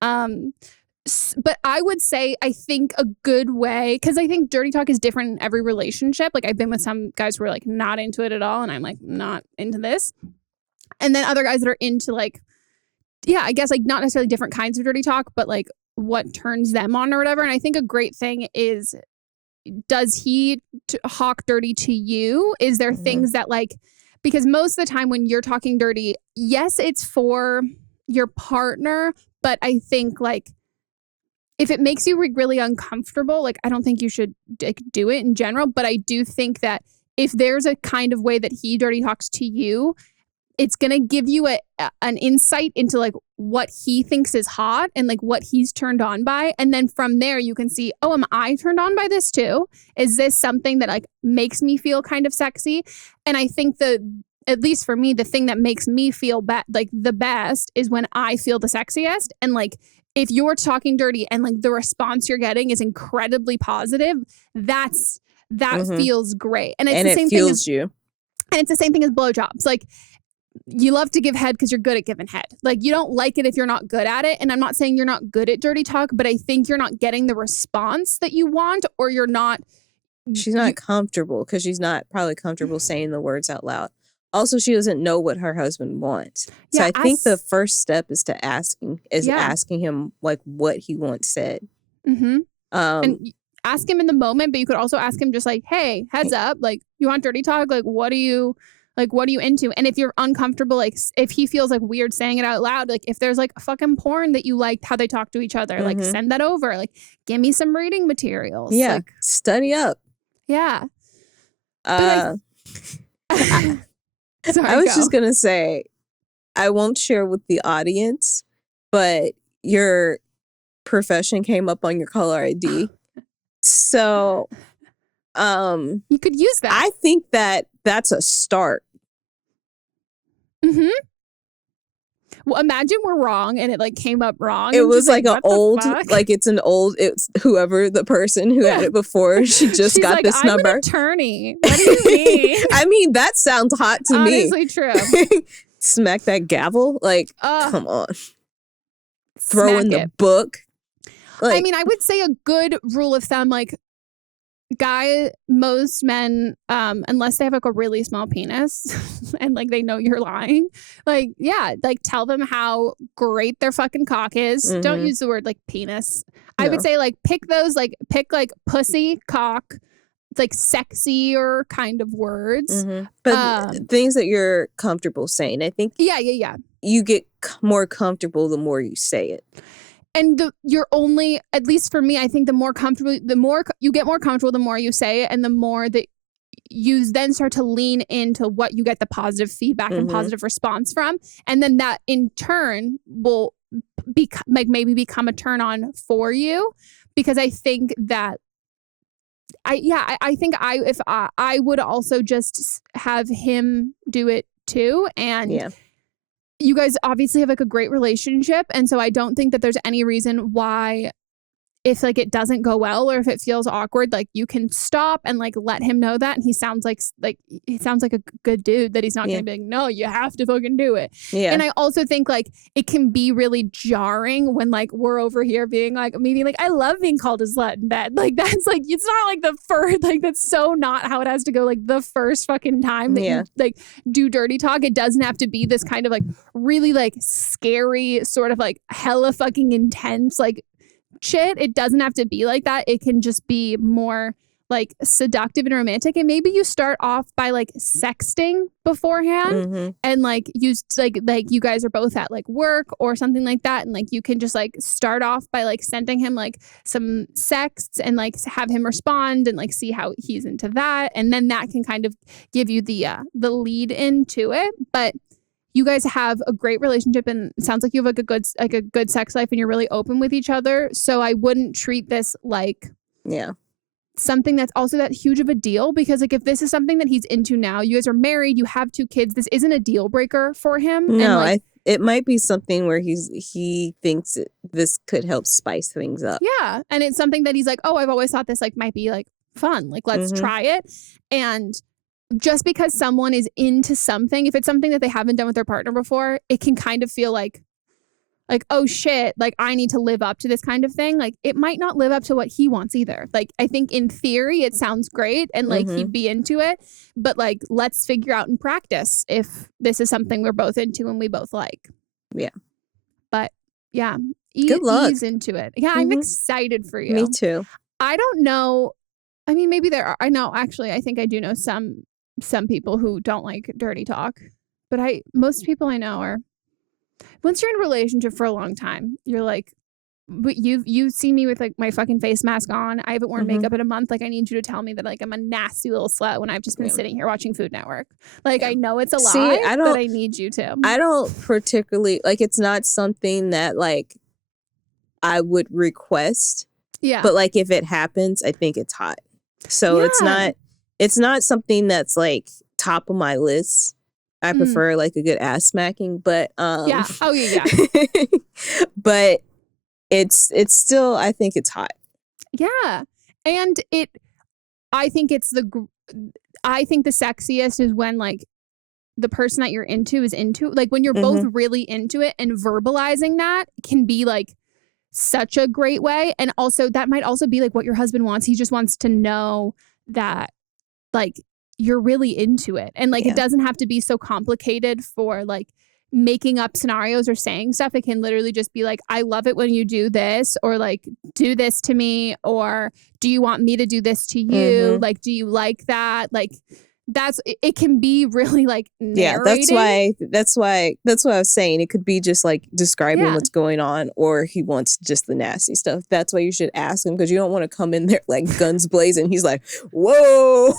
But I would say, I think a good way, because I think dirty talk is different in every relationship. Like, I've been with some guys who are like not into it at all, and I'm like not into this. And then other guys that are into I guess not necessarily different kinds of dirty talk, but like what turns them on or whatever. And I think a great thing is, does he hawk dirty to you? Is there things that because most of the time when you're talking dirty, yes, it's for your partner, but I think if it makes you really uncomfortable, I don't think you should do it in general. But I do think that if there's a kind of way that he dirty talks to you, it's going to give you an insight into what he thinks is hot and what he's turned on by. And then from there you can see, oh, am I turned on by this too? Is this something that makes me feel kind of sexy? And I think at least for me, the thing that makes me feel the best is when I feel the sexiest. And if you're talking dirty and the response you're getting is incredibly positive, that feels great. And it's the same thing as you. And it's the same thing as blowjobs. You love to give head because you're good at giving head. You don't like it if you're not good at it. And I'm not saying you're not good at dirty talk, but I think you're not getting the response that you want, or you're not. She's not comfortable because she's not probably comfortable saying the words out loud. Also, she doesn't know what her husband wants. So I think the first step is asking him what he wants said. Mm-hmm. And ask him in the moment, but you could also ask him just hey, heads up, you want dirty talk? What are you into? And if you're uncomfortable, if he feels weird saying it out loud, if there's fucking porn that you liked how they talk to each other, send that over. Give me some reading materials. Yeah. Study up. Yeah. Sorry, I was just going to say, I won't share with the audience, but your profession came up on your caller ID. So, you could use that. I think that's a start. Mm-hmm. Well, imagine we're wrong and it like came up wrong. It was like what it's whoever the person who had it before. She just got like, this I'm number. An attorney. What do you mean? I mean, that sounds hot to me. Honestly, true. Smack that gavel. Like, come on. Throw in the book. Like, I mean, I would say a good rule of thumb, like, most men, unless they have like a really small penis and like they know you're lying, like, yeah, like tell them how great their fucking cock is. Don't use the word like penis. No. I would say like pick pussy, cock, like sexy or kind of words. But things that you're comfortable saying. I think you get more comfortable the more you say it. And you're only, at least for me, I think the more you get more comfortable, the more you say it, and the more that you then start to lean into what you get the positive feedback and positive response from, and then that in turn will maybe become a turn on for you, because I think that I think I would also just have him do it too, and. You guys obviously have like a great relationship. And so I don't think that there's any reason why, if like it doesn't go well or if it feels awkward, like you can stop and like let him know that. And he sounds like a good dude, that he's not going to be like, no, you have to fucking do it. Yeah. And I also think like it can be really jarring when like we're over here being like, maybe like, I love being called a slut in bed. Like that's like, it's not like the first, like that's so not how it has to go. Like the first fucking time that you like do dirty talk, it doesn't have to be this kind of like really like scary sort of like hella fucking intense, like shit. It doesn't have to be like that. It can just be more like seductive and romantic. And maybe you start off by like sexting beforehand and like use like you guys are both at like work or something like that, and like you can just like start off by like sending him like some sexts and like have him respond and like see how he's into that, and then that can kind of give you the lead into it. But you guys have a great relationship, and it sounds like you have like a good sex life, and you're really open with each other. So I wouldn't treat this like something that's also that huge of a deal, because like if this is something that he's into now, you guys are married, you have 2 kids, this isn't a deal breaker for him. No, and like, it might be something where he thinks this could help spice things up. Yeah, and it's something that he's like, oh, I've always thought this like might be like fun, like let's try it. And just because someone is into something, if it's something that they haven't done with their partner before, it can kind of feel like, oh shit, like I need to live up to this kind of thing. Like it might not live up to what he wants either. Like I think in theory it sounds great and like he'd be into it, but like let's figure out in practice if this is something we're both into and we both like. Yeah. But yeah, good luck. Ease into it. Yeah, I'm excited for you. Me too. I don't know. I mean, maybe there are. I know, actually, I think I do know some people who don't like dirty talk, but most people I know are, once you're in a relationship for a long time, you're like, but you see me with like my fucking face mask on, I haven't worn makeup in a month, like I need you to tell me that like I'm a nasty little slut when I've just been sitting here watching Food Network. Like I know it's a lie, but I need you to. I don't particularly like, it's not something that like I would request. Yeah. But like if it happens, I think it's hot. So it's not something that's like top of my list. I prefer like a good ass smacking, but yeah. Oh yeah. But it's still, I think it's hot. Yeah. And I think the sexiest is when like the person that you're into is into, like when you're both really into it, and verbalizing that can be like such a great way. And also that might also be like what your husband wants. He just wants to know that like you're really into it, and like it doesn't have to be so complicated for like making up scenarios or saying stuff. It can literally just be like, I love it when you do this, or like do this to me, or do you want me to do this to you? Like, do you like that? Like it can be really like narrating. That's why I was saying it could be just like describing what's going on, or he wants just the nasty stuff. That's why you should ask him, because you don't want to come in there like guns blazing. He's like, whoa.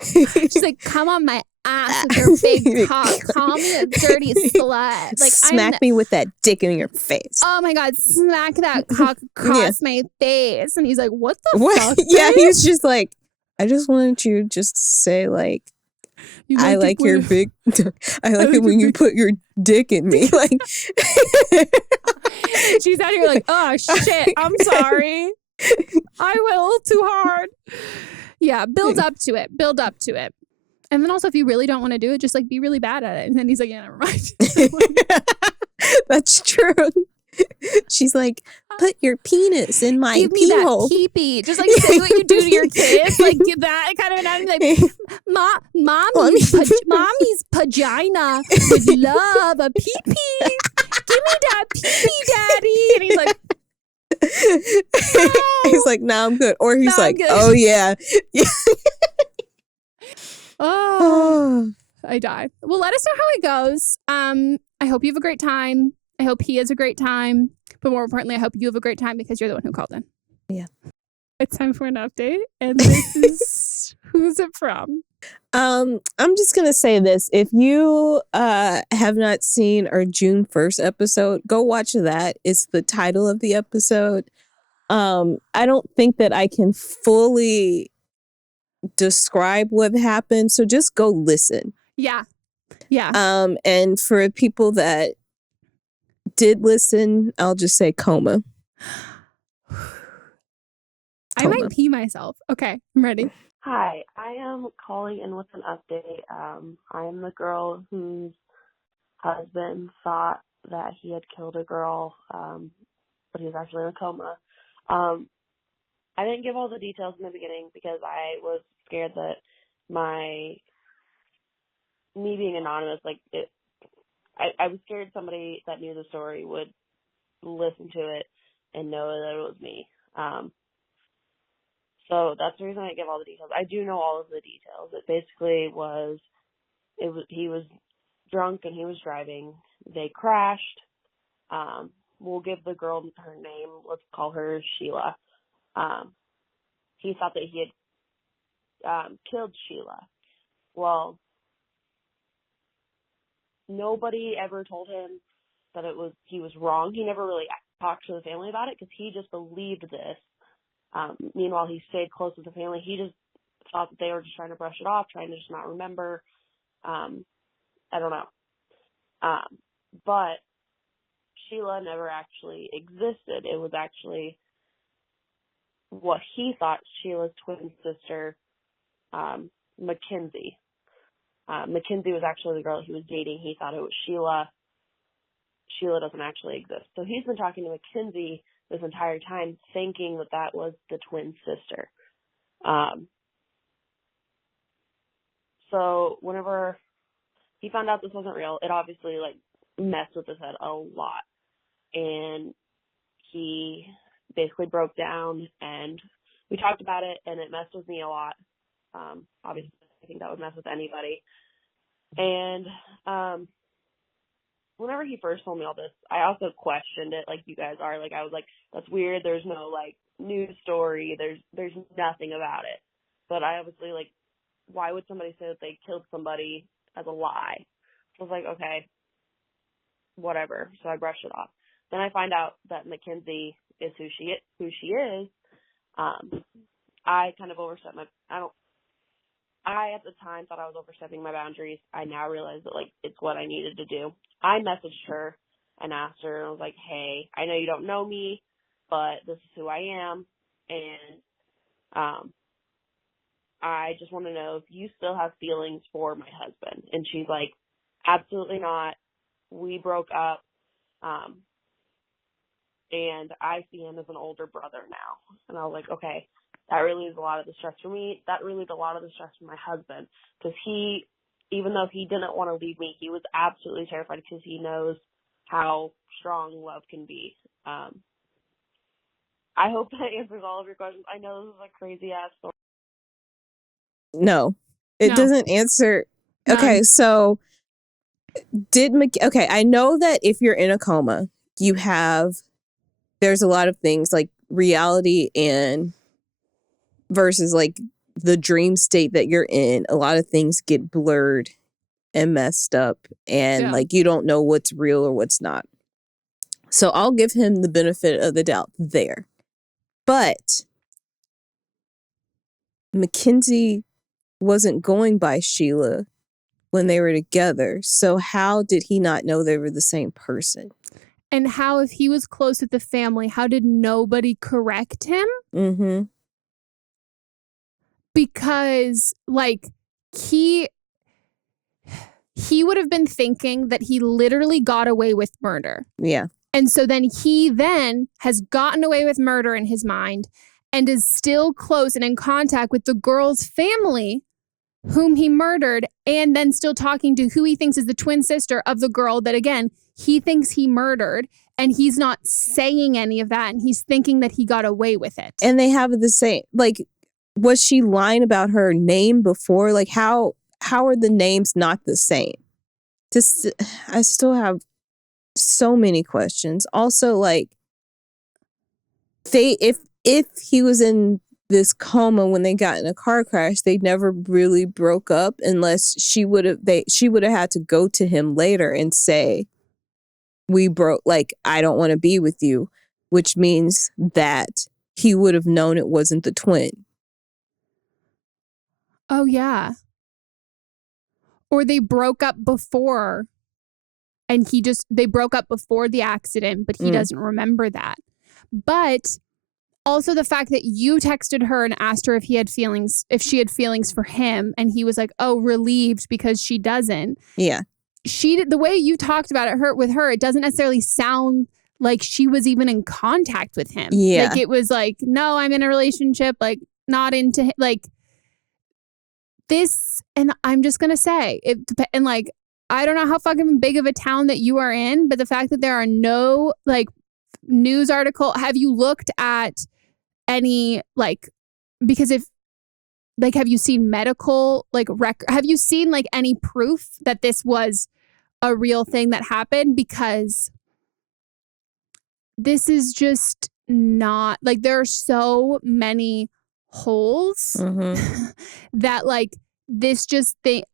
She's like, come on my ass with your big cock. Call me a dirty slut. Like, smack me with that dick in your face. Oh my God, smack that cock across my face. And he's like, what the fuck? Yeah, he's just like, I just wanted you just to say like, I like your big. I like it when you put your dick in me. Like she's out here like, oh shit, I'm sorry, I went a little too hard. Yeah, build up to it. And then also, if you really don't want to do it, just like be really bad at it. And then he's like, yeah, never mind. That's true. She's like, put your penis in my give me pee that hole. pee-pee. Just like say what you do to your kids. Like give that kind of anatomy. Like, mommy's vagina would love a pee-pee. Give me that pee-pee, daddy. And he's like, no. He's like, nah, I'm good. Or he's Nah, like, oh yeah. Oh, I die. Well, let us know how it goes. I hope you have a great time. I hope he has a great time. But more importantly, I hope you have a great time because you're the one who called in. Yeah. It's time for an update. And this is who's it from? I'm just gonna say this. If you have not seen our June 1st episode, go watch that. It's the title of the episode. I don't think that I can fully describe what happened, so just go listen. Yeah. And for people that did listen, I'll just say Coma. I might pee myself. Okay, I'm ready. Hi, I am calling in with an update. I'm the girl whose husband thought that he had killed a girl, but he was actually in a coma. I didn't give all the details in the beginning because I was scared that me being anonymous, I was scared somebody that knew the story would listen to it and know that it was me. So that's the reason I didn't give all the details. I do know all of the details. It basically he was drunk and he was driving. They crashed. We'll give the girl her name. Let's call her Sheila. He thought that he had killed Sheila. Well, nobody ever told him that he was wrong. He never really talked to the family about it because he just believed this. Meanwhile, he stayed close with the family. He just thought that they were just trying to brush it off, trying to just not remember. I don't know. But Sheila never actually existed. It was actually what he thought Sheila's twin sister, Mackenzie. Mackenzie was actually the girl he was dating. He thought it was Sheila. Sheila doesn't actually exist. So he's been talking to Mackenzie this entire time thinking that was the twin sister. So whenever he found out this wasn't real, it obviously messed with his head a lot. And he basically broke down and we talked about it and it messed with me a lot. Obviously I think that would mess with anybody. And whenever he first told me all this, I also questioned it like you guys are. I was like, that's weird. There's no news story. There's nothing about it. But I obviously why would somebody say that they killed somebody as a lie? So I was like, okay, whatever. So I brushed it off. Then I find out that Mackenzie is who she is. I kind of overstepped I at the time thought I was overstepping my boundaries. I now realize that it's what I needed to do. I messaged her and asked her, and I was like, hey, I know you don't know me, but this is who I am, and I just want to know if you still have feelings for my husband. And she's like, absolutely not. We broke up, and I see him as an older brother now. And I was like, okay, that relieves a lot of the stress for me. That relieved a lot of the stress for my husband, because even though he didn't want to leave me, he was absolutely terrified because he knows how strong love can be. I hope that answers all of your questions. I know this is a crazy ass story. No, it doesn't answer. None. Okay, so I know that if you're in a coma, there's a lot of things like reality and versus the dream state that you're in. A lot of things get blurred and messed up, and you don't know what's real or what's not. So I'll give him the benefit of the doubt there. But Mackenzie wasn't going by Sheila when they were together. So how did he not know they were the same person? And how, if he was close with the family, how did nobody correct him? Mm-hmm. Because, like, he would have been thinking that he literally got away with murder. Yeah. And so then he has gotten away with murder in his mind and is still close and in contact with the girl's family whom he murdered, and then still talking to who he thinks is the twin sister of the girl that, again, he thinks he murdered, and he's not saying any of that, and he's thinking that he got away with it. And they have the same, like, was she lying about her name before? Like, how are the names not the same? I still have so many questions. Also, like, if he was in this coma when they got in a car crash, they never really broke up, unless she would have had to go to him later and say, we broke, like, I don't want to be with you, which means that he would have known it wasn't the twin. Oh, yeah. Or they broke up before, and they broke up before the accident, but he doesn't remember that. But also the fact that you texted her and asked her if she had feelings for him, and he was like, oh, relieved because she doesn't. Yeah. The way you talked about it with her, it doesn't necessarily sound like she was even in contact with him. Yeah. Like, it was like, no, I'm in a relationship, like, not into him. Like, this, and I'm just going to say, and like, I don't know how fucking big of a town that you are in, but the fact that there are no, like, news article, have you looked at any, like, because if, like, have you seen medical, like, have you seen, like, any proof that this was a real thing that happened? Because this is just not, like, there are so many holes that, like,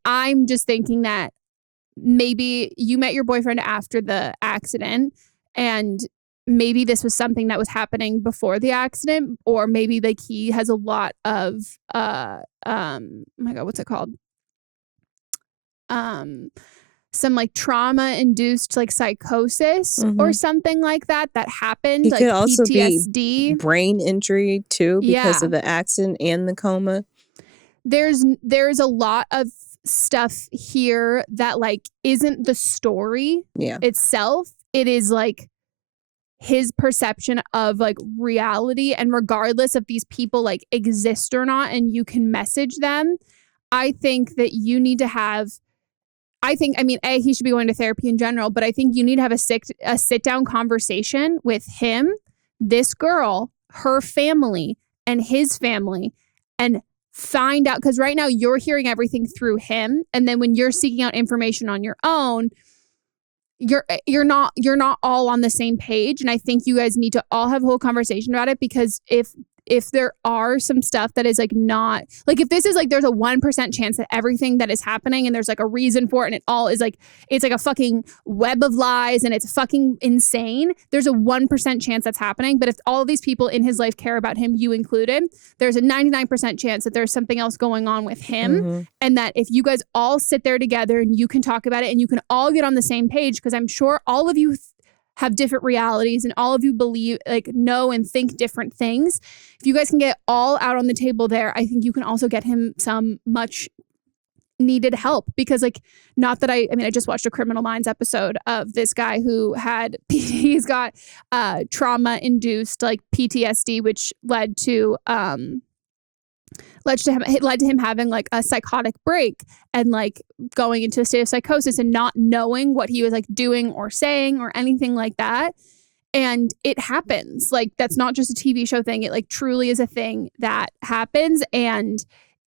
I'm just thinking that maybe you met your boyfriend after the accident, and maybe this was something that was happening before the accident, or maybe, like, he has a lot of oh my God, what's it called? Some, like, trauma-induced, like, psychosis or something like that happened. He like could also PTSD. be brain injury too, because of the accident and the coma. There's a lot of stuff here that, like, isn't the story itself. It is, like, his perception of, like, reality, and regardless if these people, like, exist or not and you can message them, I think that you need to have, he should be going to therapy in general, but I think you need to have a sit-down conversation with him, this girl, her family, and his family, and find out, because right now you're hearing everything through him, and then when you're seeking out information on your own, you're not all on the same page. And I think you guys need to all have a whole conversation about it, because if there are some stuff that is, like, not, like, if this is, like, there's a 1% chance that everything that is happening and there's, like, a reason for it, and it all is, like, it's like a fucking web of lies and it's fucking insane, there's a 1% chance that's happening. But if all of these people in his life care about him, you included, there's a 99% chance that there's something else going on with him. And that if you guys all sit there together and you can talk about it and you can all get on the same page, because I'm sure all of you have different realities and all of you believe, like, know and think different things. If you guys can get all out on the table there, I think you can also get him some much needed help. Because, like, not that I just watched a Criminal Minds episode of this guy who he's got trauma induced, like, PTSD, which led to him having, like, a psychotic break and, like, going into a state of psychosis and not knowing what he was, like, doing or saying or anything like that. And it happens. Like, that's not just a TV show thing. It, like, truly is a thing that happens. And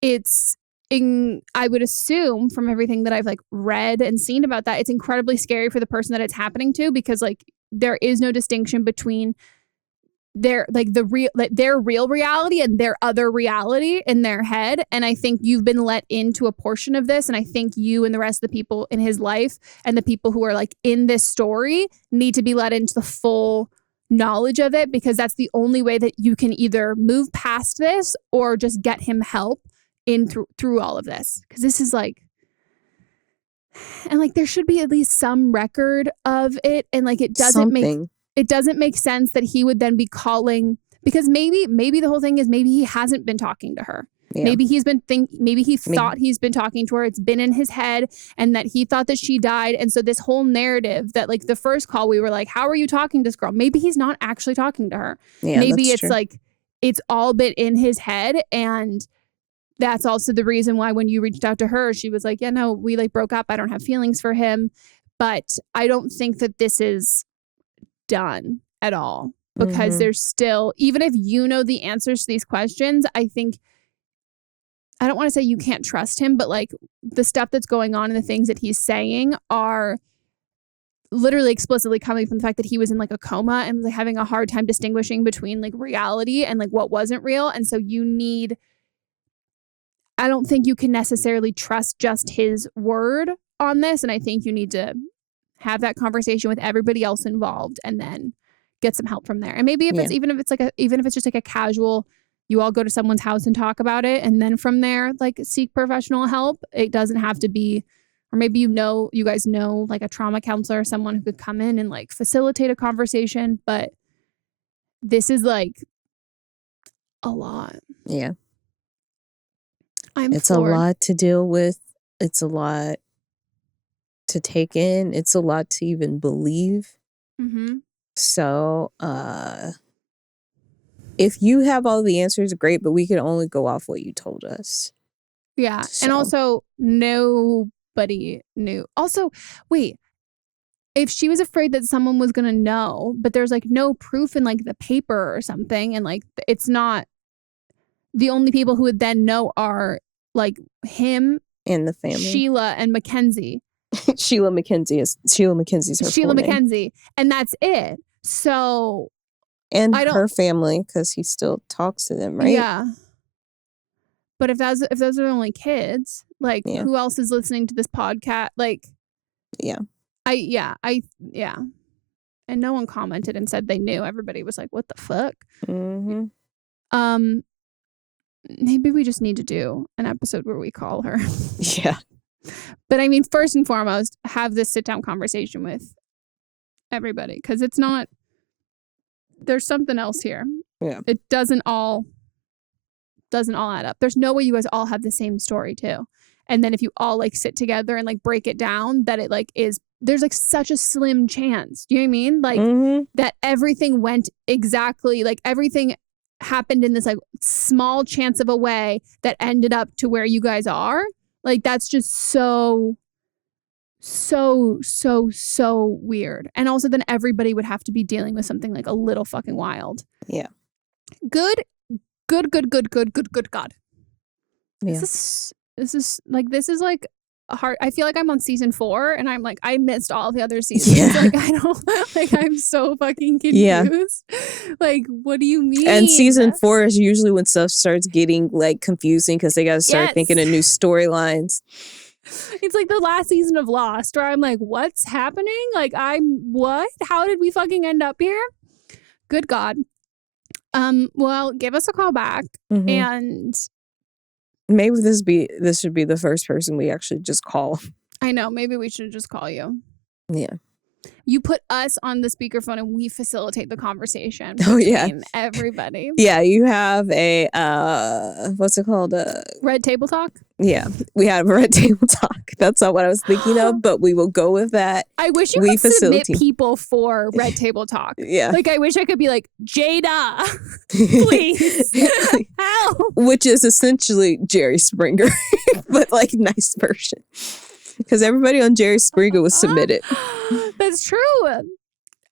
I would assume from everything that I've, like, read and seen about that, it's incredibly scary for the person that it's happening to, because, like, there is no distinction between their real reality and their other reality in their head. And I think you've been let into a portion of this, and I think you and the rest of the people in his life and the people who are, like, in this story need to be let into the full knowledge of it, because that's the only way that you can either move past this or just get him help through all of this, because this is like, and like there should be at least some record of it, and like it doesn't make sense that he would then be calling, because maybe the whole thing is maybe he hasn't been talking to her. Yeah. Maybe he thought he's been talking to her. It's been in his head, and that he thought that she died. And so this whole narrative that like the first call we were like, how are you talking to this girl? Maybe he's not actually talking to her. Yeah, maybe it's true. Like it's all been in his head, and that's also the reason why when you reached out to her, she was like, yeah, no, we like broke up. I don't have feelings for him. But I don't think that this is done at all, because there's still, even if you know the answers to these questions, I think, I don't want to say you can't trust him, but like the stuff that's going on and the things that he's saying are literally explicitly coming from the fact that he was in like a coma and like having a hard time distinguishing between like reality and like what wasn't real. And so I don't think you can necessarily trust just his word on this. And I think you need to have that conversation with everybody else involved and then get some help from there. And maybe if even if it's just like a casual, you all go to someone's house and talk about it, and then from there, like seek professional help. It doesn't have to be, or maybe you guys know like a trauma counselor or someone who could come in and like facilitate a conversation. But this is like a lot. Yeah. It's floored. A lot to deal with. It's a lot to take in. It's a lot to even believe. Mm-hmm. So, if you have all the answers, great, but we can only go off what you told us. Yeah. So. And also, nobody knew. Also, wait, if she was afraid that someone was going to know, but there's like no proof in like the paper or something, and like it's not, the only people who would then know are like him and the family, Sheila and Mackenzie. Sheila Mackenzie's her Sheila full Mackenzie, name. And that's it. So, and her family, because he still talks to them, right? Yeah. But if those are the only kids, like who else is listening to this podcast? Like, yeah. And no one commented and said they knew. Everybody was like, "What the fuck?" Mm-hmm. Maybe we just need to do an episode where we call her. Yeah. But I mean, first and foremost, have this sit-down conversation with everybody, because it's not, there's something else here. Yeah. It doesn't all add up. There's no way you guys all have the same story too. And then if you all like sit together and like break it down, that it like is, there's like such a slim chance. Do you know what I mean? Like that everything went exactly, like everything happened in this like small chance of a way that ended up to where you guys are. Like that's just so weird. And also then everybody would have to be dealing with something like a little fucking wild. Yeah. Good God. Yeah. This is like hard. I feel like I'm on season 4 and I'm like, I missed all the other seasons. Yeah. Like I don't, like I'm so fucking confused. Yeah. Like, what do you mean? And season 4 is usually when stuff starts getting like confusing, because they got to start thinking of new storylines. It's like the last season of Lost where I'm like, what's happening? Like what? How did we fucking end up here? Good God. Well, give us a call back and maybe this should be the first person we actually just call. I know, maybe we should just call you. Yeah. You put us on the speakerphone and we facilitate the conversation. Oh yeah, everybody. Yeah, you have a what's it called? Red Table Talk. Yeah, we have a Red Table Talk. That's not what I was thinking of, but we will go with that. I wish you could submit people for Red Table Talk. Yeah, like I wish I could be like, Jada, please help. Which is essentially Jerry Springer, but like nice version. Because everybody on Jerry Springer was submitted. That's true.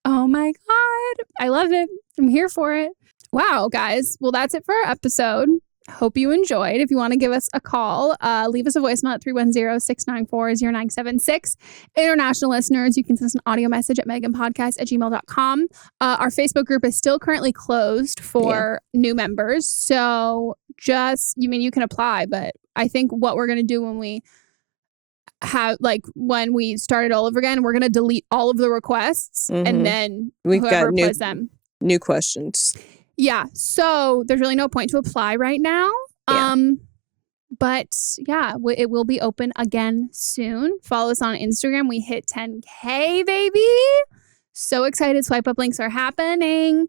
Oh my God. I love it. I'm here for it. Wow, guys. Well, that's it for our episode. Hope you enjoyed. If you want to give us a call, leave us a voicemail at 310-694-0976. International listeners, you can send us an audio message at meghanpodcast@gmail.com. Our Facebook group is still currently closed for new members. So you can apply, but I think what we're going to do when we start it all over again, we're going to delete all of the requests and then we've got new questions. Yeah. So there's really no point to apply right now. But yeah, it will be open again soon. Follow us on Instagram. We hit 10K, baby. So excited. Swipe up links are happening.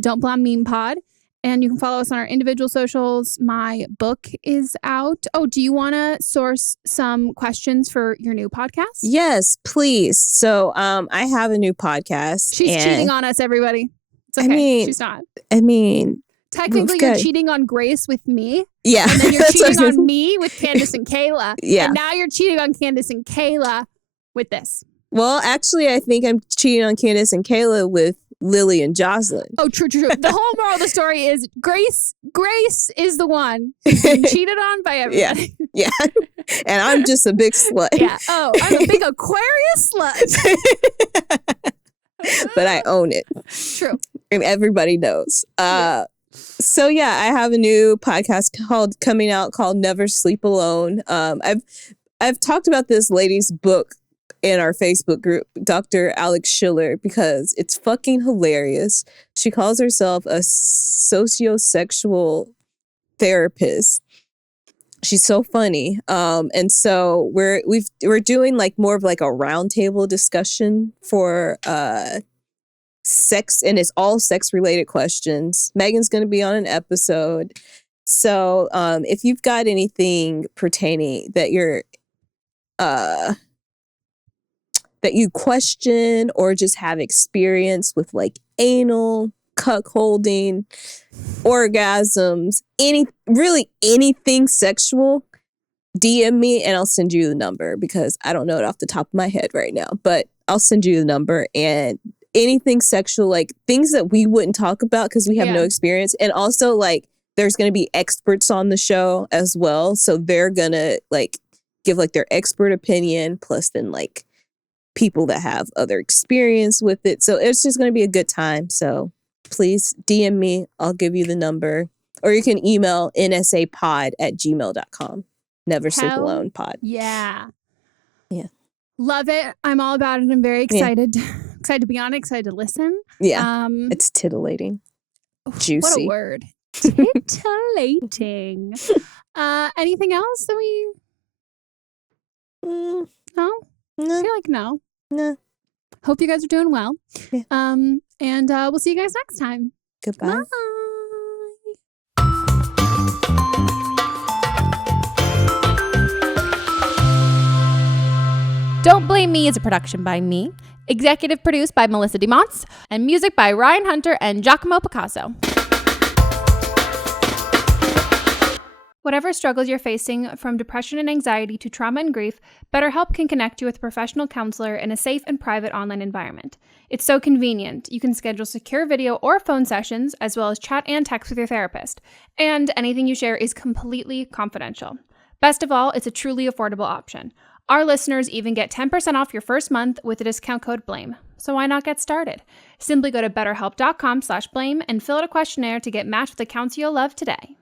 Don't Blame Meme Pod. And you can follow us on our individual socials. My book is out. Oh, do you want to source some questions for your new podcast? Yes, please. So I have a new podcast. She's cheating on us, everybody. It's okay. I mean, she's not. Technically, you're cheating on Grace with me. Yeah. And then you're cheating on me with Candace and Kayla. Yeah. And now you're cheating on Candace and Kayla with this. Well, actually, I think I'm cheating on Candace and Kayla with Lily and Jocelyn. Oh, true. The whole moral of the story is Grace is the one who's been cheated on by everybody. Yeah. And I'm just a big slut. Yeah. Oh, I'm a big Aquarius slut. But I own it. True. And everybody knows. So yeah, I have a new podcast coming out called Never Sleep Alone. I've talked about this lady's book in our Facebook group, Dr. Alex Schiller, because it's fucking hilarious. She calls herself a sociosexual therapist. She's so funny. And so we're doing like more of like a roundtable discussion for sex, and it's all sex related questions. Meghan's going to be on an episode. So if you've got anything pertaining that you're that you question or just have experience with, like anal, cuckolding, orgasms, anything sexual, DM me and I'll send you the number, because I don't know it off the top of my head right now, but I'll send you the number. And anything sexual, like things that we wouldn't talk about because we have no experience. And also, like, there's going to be experts on the show as well. So they're going to like give like their expert opinion, plus then like people that have other experience with it. So it's just going to be a good time. So please DM me. I'll give you the number. Or you can email nsapod@gmail.com. Never Sleep Alone pod. Yeah. Yeah. Love it. I'm all about it. I'm very excited. Excited to be on it. Excited to listen. Yeah. It's tittillating. Juicy. What a word. Titillating. Anything else that we... No? No. I feel like no. No. Hope you guys are doing well. Yeah. And we'll see you guys next time. Goodbye. Bye. Don't Blame Me is a production by me, executive produced by Melisa Monts, and music by Ryan Hunter and Giacomo Picasso. Whatever struggles you're facing, from depression and anxiety to trauma and grief, BetterHelp can connect you with a professional counselor in a safe and private online environment. It's so convenient. You can schedule secure video or phone sessions, as well as chat and text with your therapist. And anything you share is completely confidential. Best of all, it's a truly affordable option. Our listeners even get 10% off your first month with the discount code BLAME. So why not get started? Simply go to betterhelp.com/blame and fill out a questionnaire to get matched with a counselor you'll love today.